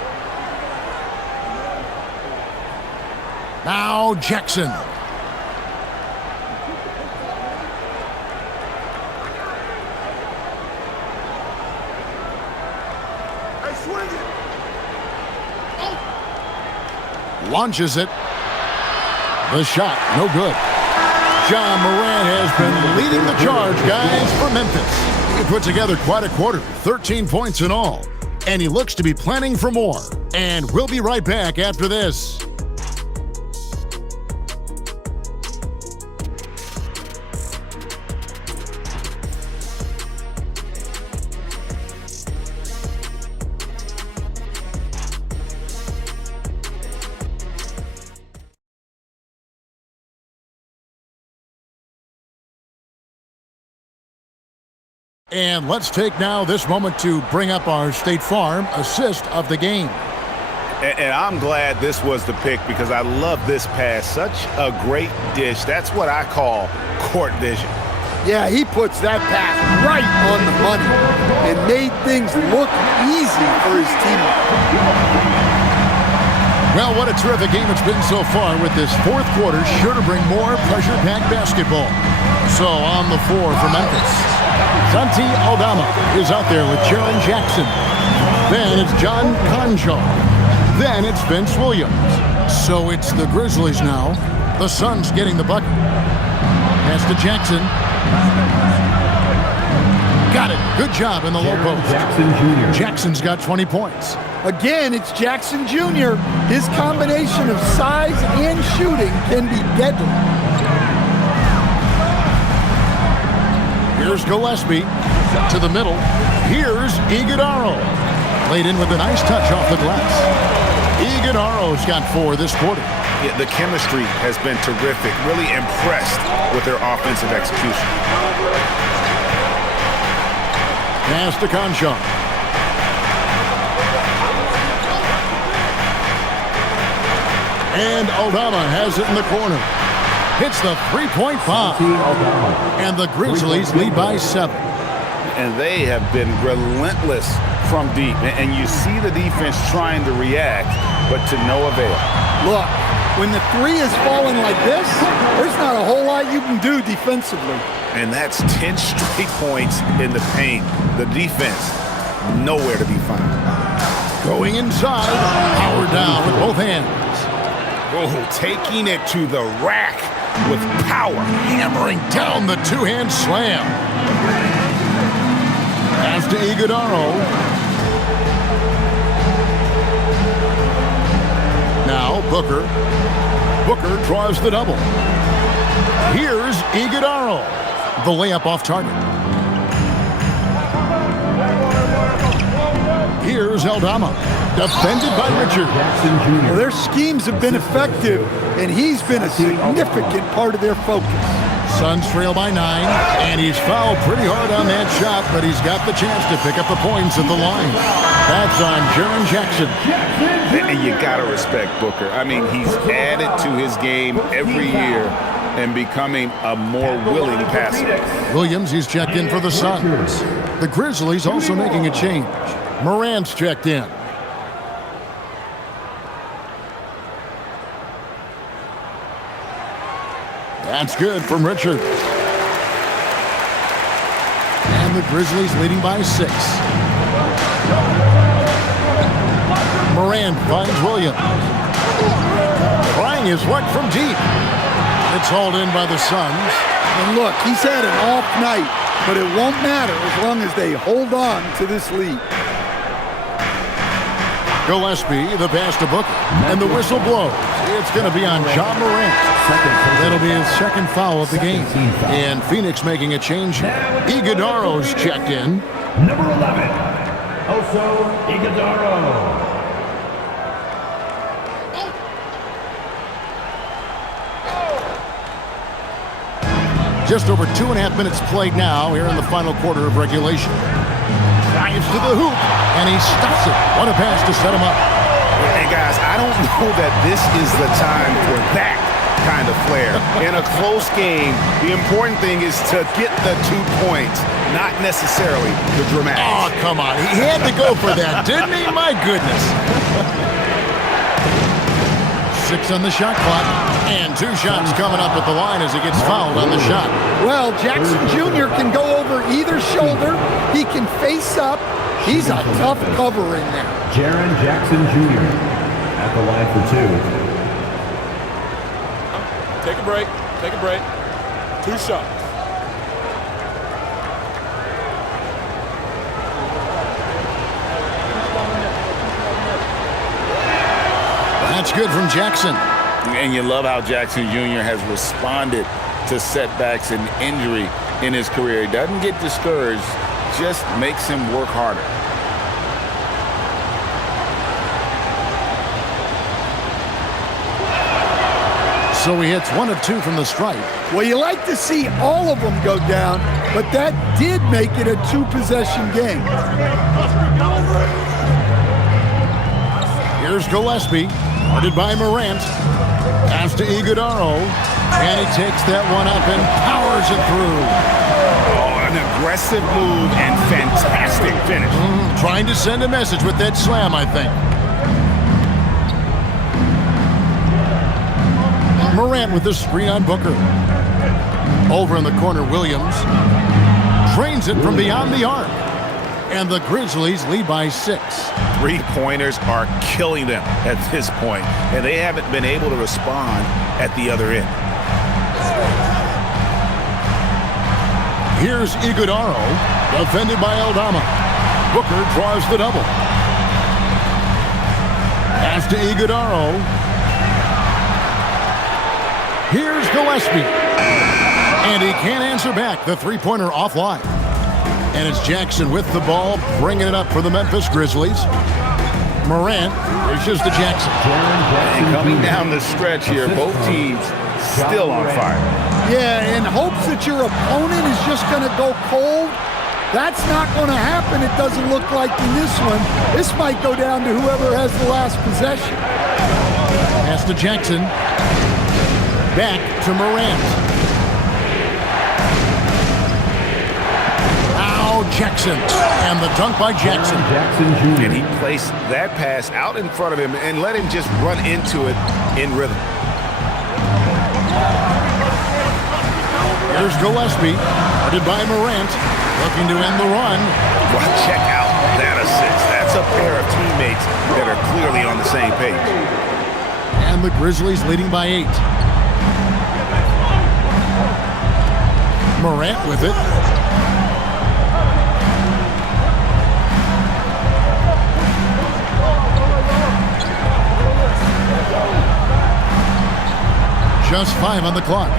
Now Jackson. Launches it. The shot, no good. Ja Morant has been leading the charge, guys, for Memphis. He put together quite a quarter, 13 points in all. And he looks to be planning for more. And we'll be right back after this. And let's take now this moment to bring up our State Farm assist of the game. And I'm glad this was the pick because I love this pass. Such a great dish. That's what I call court vision. Yeah, he puts that pass right on the money and made things look easy for his teammate. Well, what a terrific game it's been so far, with this fourth quarter sure to bring more pressure-packed basketball. So on the floor for Memphis, Santi Aldama is out there with Jaren Jackson. Then it's John Conjo. Then it's Vince Williams. So it's the Grizzlies now. The Suns getting the bucket. Pass to Jackson. Got it. Good job in the low post. Jackson Jr. Jackson's got 20 points. Again, it's Jackson Jr. His combination of size and shooting can be deadly. Here's Gillespie to the middle. Here's Iguodala. Played in with a nice touch off the glass. Iguodala's got 4 this quarter. Yeah, the chemistry has been terrific. Really impressed with their offensive execution. Pass to Concho. And Aldama has it in the corner. Hits the three-point bomb. And the Grizzlies lead by 7. And they have been relentless from deep. And you see the defense trying to react, but to no avail. Look, when the 3 is falling like this, there's not a whole lot you can do defensively. And that's 10 straight points in the paint. The defense, nowhere to be found. Going inside, power down with both hands. Oh, taking it to the rack with power. Hammering down the two-hand slam. Pass to Iguodala. Now Booker. Booker draws the double. Here's Iguodala. The layup off target. Here's Aldama. Defended by Richard. Well, their schemes have been effective, and he's been a significant part of their focus. Suns trail by 9, and he's fouled pretty hard on that shot, but he's got the chance to pick up the points at the line. That's on Jaren Jackson. And you got to respect Booker. I mean, he's added to his game every year and becoming a more willing passer. Williams, he's checked in for the Suns. The Grizzlies also making a change. Morant's checked in. That's good from Richard. And the Grizzlies leading by 6. Morant finds Williams. Trying his luck from deep. It's hauled in by the Suns. And look, he's had an off night, but it won't matter as long as they hold on to this lead. Gillespie, the pass to Booker, and the whistle blows. It's going to be on John Morant. That'll be his second foul of the game. And Phoenix making a change. Iguodaro's checked in. Number 11, also Iguodaro. Just over 2.5 minutes played now here in the final quarter of regulation. Drives to the hoop, and he stuffs it. What a pass to set him up. And guys, I don't know that this is the time for that kind of flair. In a close game, the important thing is to get the 2 points, not necessarily the dramatics. Oh, come on. He had to go for that, didn't he? My goodness. 6 on the shot clock, and 2 shots coming up at the line as he gets fouled on the shot. Well, Jackson Jr. can go over either shoulder. He can face up. He's a tough cover in there. Jaren Jackson Jr. at the line for 2. Take a break. Take a break. 2 shots. That's good from Jackson. And you love how Jackson Jr. has responded to setbacks and injury in his career. He doesn't get discouraged, just makes him work harder. So he hits 1 of 2 from the stripe. Well, you like to see all of them go down, but that did make it a 2-possession game. Here's Gillespie, guarded by Morant. Pass to Iguodaro, and he takes that one up and powers it through. Oh, an aggressive move and fantastic finish. Trying to send a message with that slam, I think. Morant with the screen on Booker. Over in the corner, Williams drains it from beyond the arc. And the Grizzlies lead by 6. 3-pointers are killing them at this point, and they haven't been able to respond at the other end. Here's Iguodaro, defended by Aldama. Booker draws the double. Pass to Iguodaro. Here's Gillespie. And he can't answer back. The 3-pointer offline. And it's Jackson with the ball, bringing it up for the Memphis Grizzlies. Morant pushes to Jackson. And coming down the stretch here, both teams still on fire. Yeah, in hopes that your opponent is just going to go cold. That's not going to happen, it doesn't look like in this one. This might go down to whoever has the last possession. Pass to Jackson. Back to Morant. Jackson, and the dunk by Jackson. And he placed that pass out in front of him and let him just run into it in rhythm. Here's Gillespie, guarded by Morant, looking to end the run. Well, check out that assist. That's a pair of teammates that are clearly on the same page. And the Grizzlies leading by 8. Morant with it. Just 5 on the clock.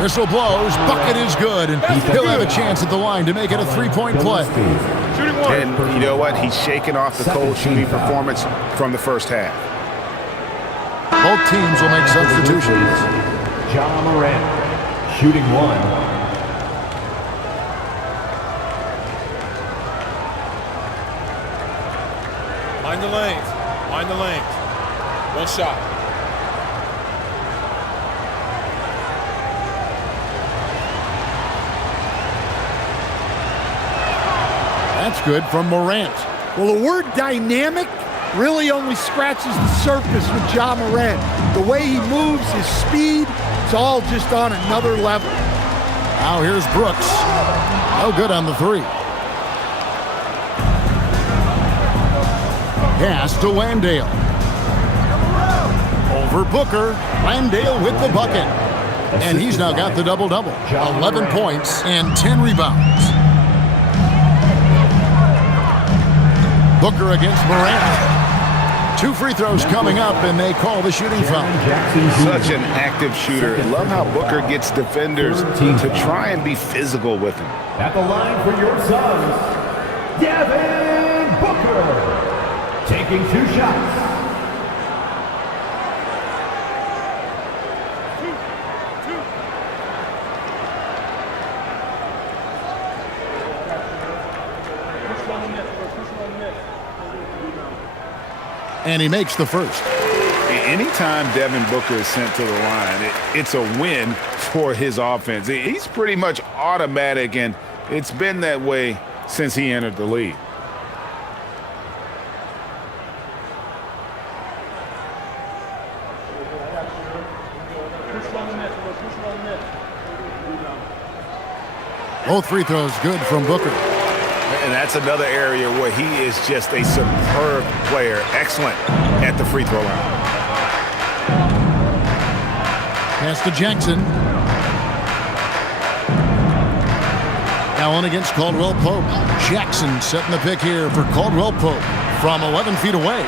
Whistle blows. Bucket is good, and he'll have a chance at the line to make it a 3-point play. And you know what? He's shaking off the cold shooting performance from the first half. Both teams will make substitutions. John Morant, shooting 1. Mind the lanes. Mind the lanes. One shot. That's good from Morant. Well, the word dynamic really only scratches the surface with Ja Morant. The way he moves, his speed, it's all just on another level. Now here's Brooks. No good on the three. Pass to Landale. Over Booker. Landale with the bucket. And he's now got the double-double. 11 points and 10 rebounds. Booker against Morant. 2 free throws coming up, and they call the shooting foul. Such an active shooter. Love how Booker gets defenders to try and be physical with him. At the line for your Suns, Devin Booker. Taking 2 shots. And he makes the first. Anytime Devin Booker is sent to the line, it's a win for his offense. He's pretty much automatic, and it's been that way since he entered the league. Both free throws good from Booker. And that's another area where he is just a superb player. Excellent at the free throw line. Pass to Jackson. Allen against Caldwell Pope. Jackson setting the pick here for Caldwell Pope from 11 feet away.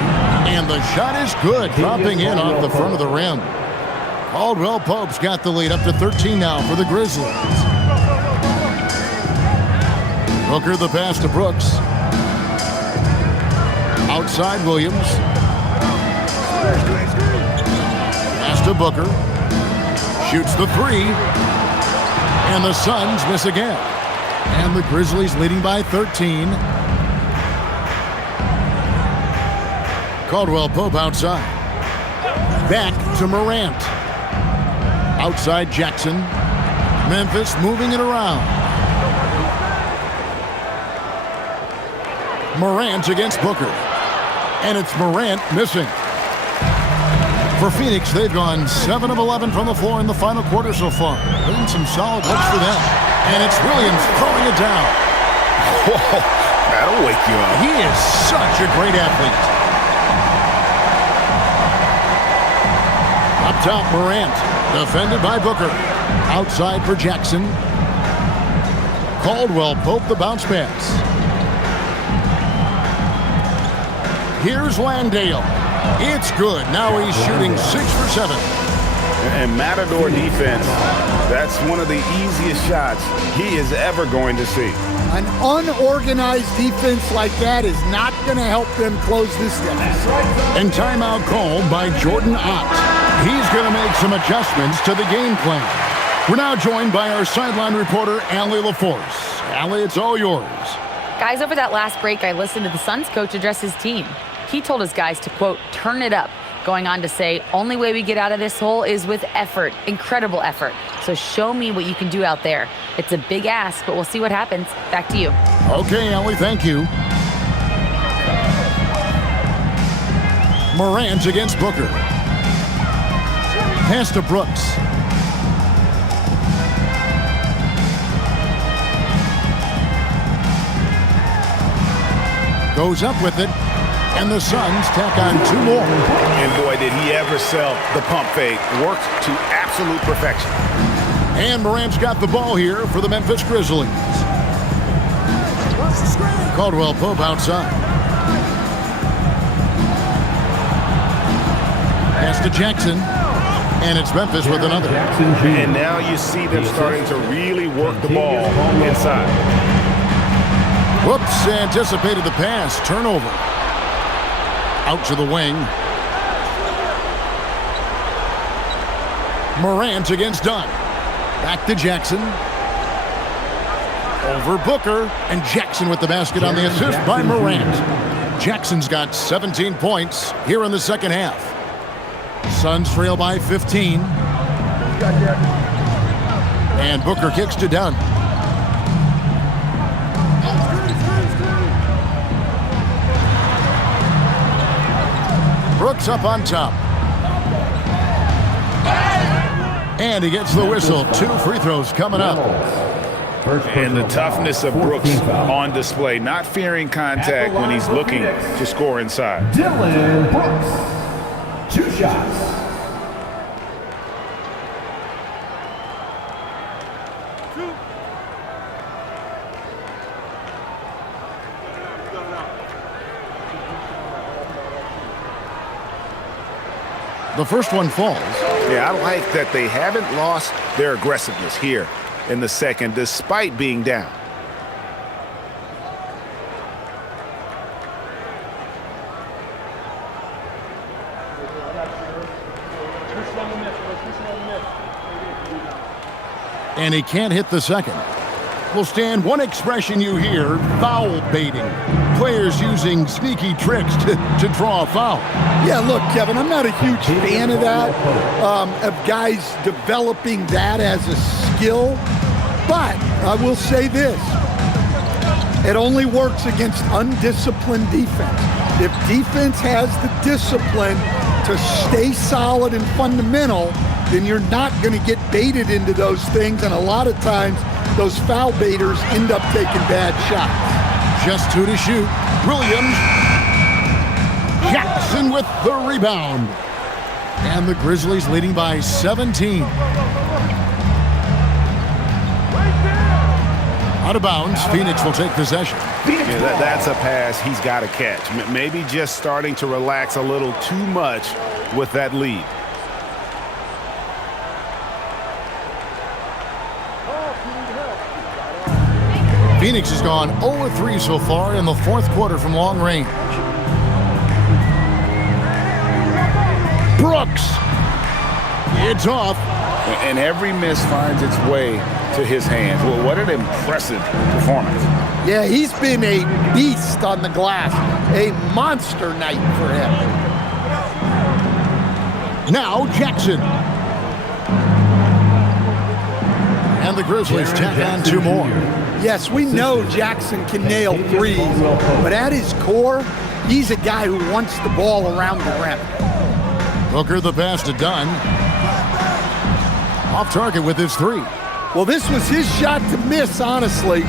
And the shot is good, dropping in off the front of the rim. Caldwell Pope's got the lead up to 13 now for the Grizzlies. Booker the pass to Brooks. Outside Williams. Pass to Booker. Shoots the three. And the Suns miss again. And the Grizzlies leading by 13. Caldwell Pope outside. Back to Morant. Outside Jackson. Memphis moving it around. Morant against Booker. And it's Morant missing. For Phoenix, they've gone 7 of 11 from the floor in the final quarter so far. Been some solid looks for them. And it's Williams throwing it down. Whoa, that'll wake you up. He is such a great athlete. Up top, Morant. Defended by Booker. Outside for Jackson. Caldwell Pope the bounce pass. Here's Landale. It's good. Now he's shooting 6 for 7. And Matador defense, that's one of the easiest shots he is ever going to see. An unorganized defense like that is not going to help them close this deficit. And timeout called by Jordan Ott. He's going to make some adjustments to the game plan. We're now joined by our sideline reporter, Allie LaForce. Allie, it's all yours. Guys, over that last break, I listened to the Suns coach address his team. He told his guys to, quote, turn it up, going on to say, only way we get out of this hole is with effort, incredible effort. So show me what you can do out there. It's a big ask, but we'll see what happens. Back to you. Okay, Allie, thank you. Morant against Booker. Pass to Brooks. Goes up with it. And the Suns tack on 2 more. And boy, did he ever sell the pump fake. Worked to absolute perfection. And Morant's got the ball here for the Memphis Grizzlies. Caldwell Pope outside. Pass to Jackson. And it's Memphis with another. And now you see them starting to really work the ball inside. Whoops, anticipated the pass. Turnover. Out to the wing. Morant against Dunn. Back to Jackson. Over Booker. And Jackson with the basket on the assist by Morant. Jackson's got 17 points here in the second half. Suns trail by 15. And Booker kicks to Dunn. Brooks up on top. And he gets the whistle. 2 free throws coming up. And the toughness of Brooks on display, not fearing contact when he's looking to score inside. Dylan Brooks, 2 shots. The first one falls. Yeah, I like that they haven't lost their aggressiveness here in the second, despite being down. And he can't hit the second. Well, Stan, one expression you hear, foul baiting. Players using sneaky tricks to draw a foul. Yeah, look, Kevin, I'm not a huge fan of that, of guys developing that as a skill. But I will say this. It only works against undisciplined defense. If defense has the discipline to stay solid and fundamental, then you're not going to get baited into those things. And a lot of times, those foul baiters end up taking bad shots. Just 2 to shoot. Williams. Jackson with the rebound. And the Grizzlies leading by 17. Out of bounds. Phoenix will take possession. Yeah, that's a pass he's got to catch. Maybe just starting to relax a little too much with that lead. Phoenix has gone 0-3 so far in the fourth quarter from long range. Brooks. It's off. And every miss finds its way to his hands. Well, what an impressive performance. Yeah, he's been a beast on the glass. A monster night for him. Now Jackson. And the Grizzlies tack on 2 more. Yes, we know Jackson can nail threes, but at his core, he's a guy who wants the ball around the rim. Booker the pass to Dunn. Off target with his 3. Well, this was his shot to miss, honestly.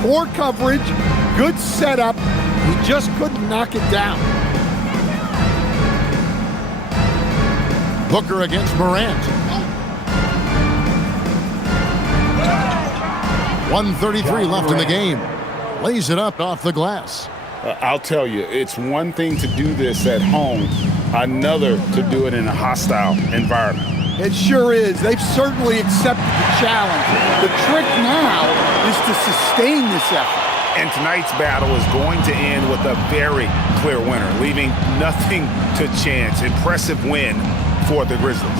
Poor coverage, good setup. He just couldn't knock it down. Booker against Morant. 1:33 left in the game. Lays it up off the glass. I'll tell you, it's one thing to do this at home, another to do it in a hostile environment. It sure is. They've certainly accepted the challenge. The trick now is to sustain this effort. And tonight's battle is going to end with a very clear winner, leaving nothing to chance. Impressive win for the Grizzlies.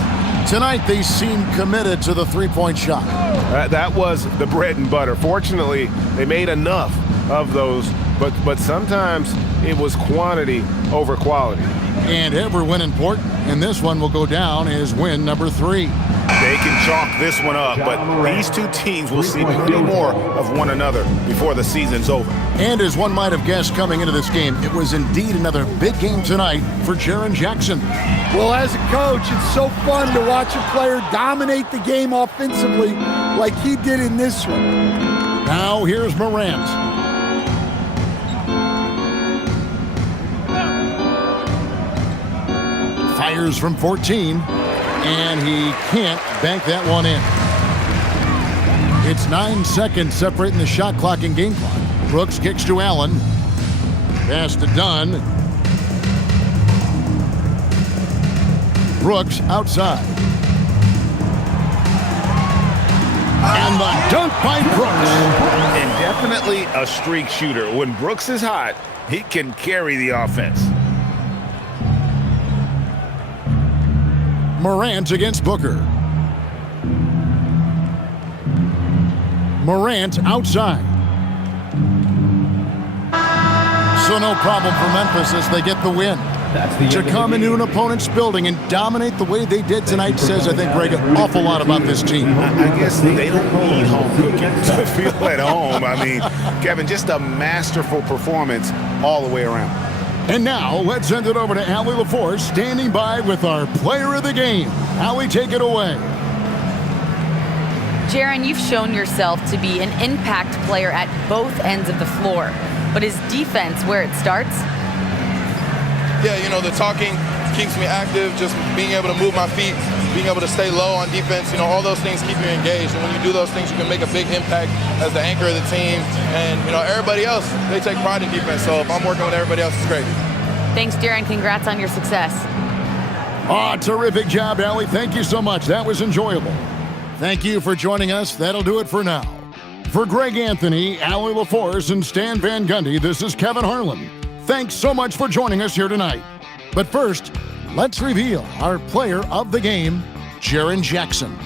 Tonight, they seem committed to the 3-point shot. That was the bread and butter. Fortunately, they made enough of those, but sometimes it was quantity over quality. And every win important, and this one will go down as win number 3. They can chalk this one up, but these 2 teams will see plenty more of one another before the season's over. And as one might have guessed coming into this game, it was indeed another big game tonight for Jaren Jackson. Well, as a coach, it's so fun to watch a player dominate the game offensively like he did in this one. Now here's Morant. Fires from 14, and he can't bank that one in. It's 9 seconds separating the shot clock and game clock. Brooks kicks to Allen. Pass to Dunn. Brooks outside. And the dunk by Brooks. And definitely a streak shooter. When Brooks is hot, he can carry the offense. Morant against Booker. Morant outside. also no problem for Memphis as they get the win. To come into an opponent's building and dominate the way they did tonight says, I think, Greg, an awful lot about this team. I guess they don't need home cooking to feel at home. I mean, Kevin, just a masterful performance all the way around. And now, let's send it over to Allie LaForce, standing by with our player of the game. Allie, take it away. Jaren, you've shown yourself to be an impact player at both ends of the floor. But is defense where it starts? Yeah, you know, the talking keeps me active, just being able to move my feet, being able to stay low on defense, you know, all those things keep you engaged. And when you do those things, you can make a big impact as the anchor of the team. And, you know, everybody else, they take pride in defense. So if I'm working with everybody else, it's great. Thanks, Jaren. Congrats on your success. Terrific job, Allie. Thank you so much. That was enjoyable. Thank you for joining us. That'll do it for now. For Greg Anthony, Allie LaForce, and Stan Van Gundy, this is Kevin Harlan. Thanks so much for joining us here tonight. But first, let's reveal our player of the game, Jaren Jackson.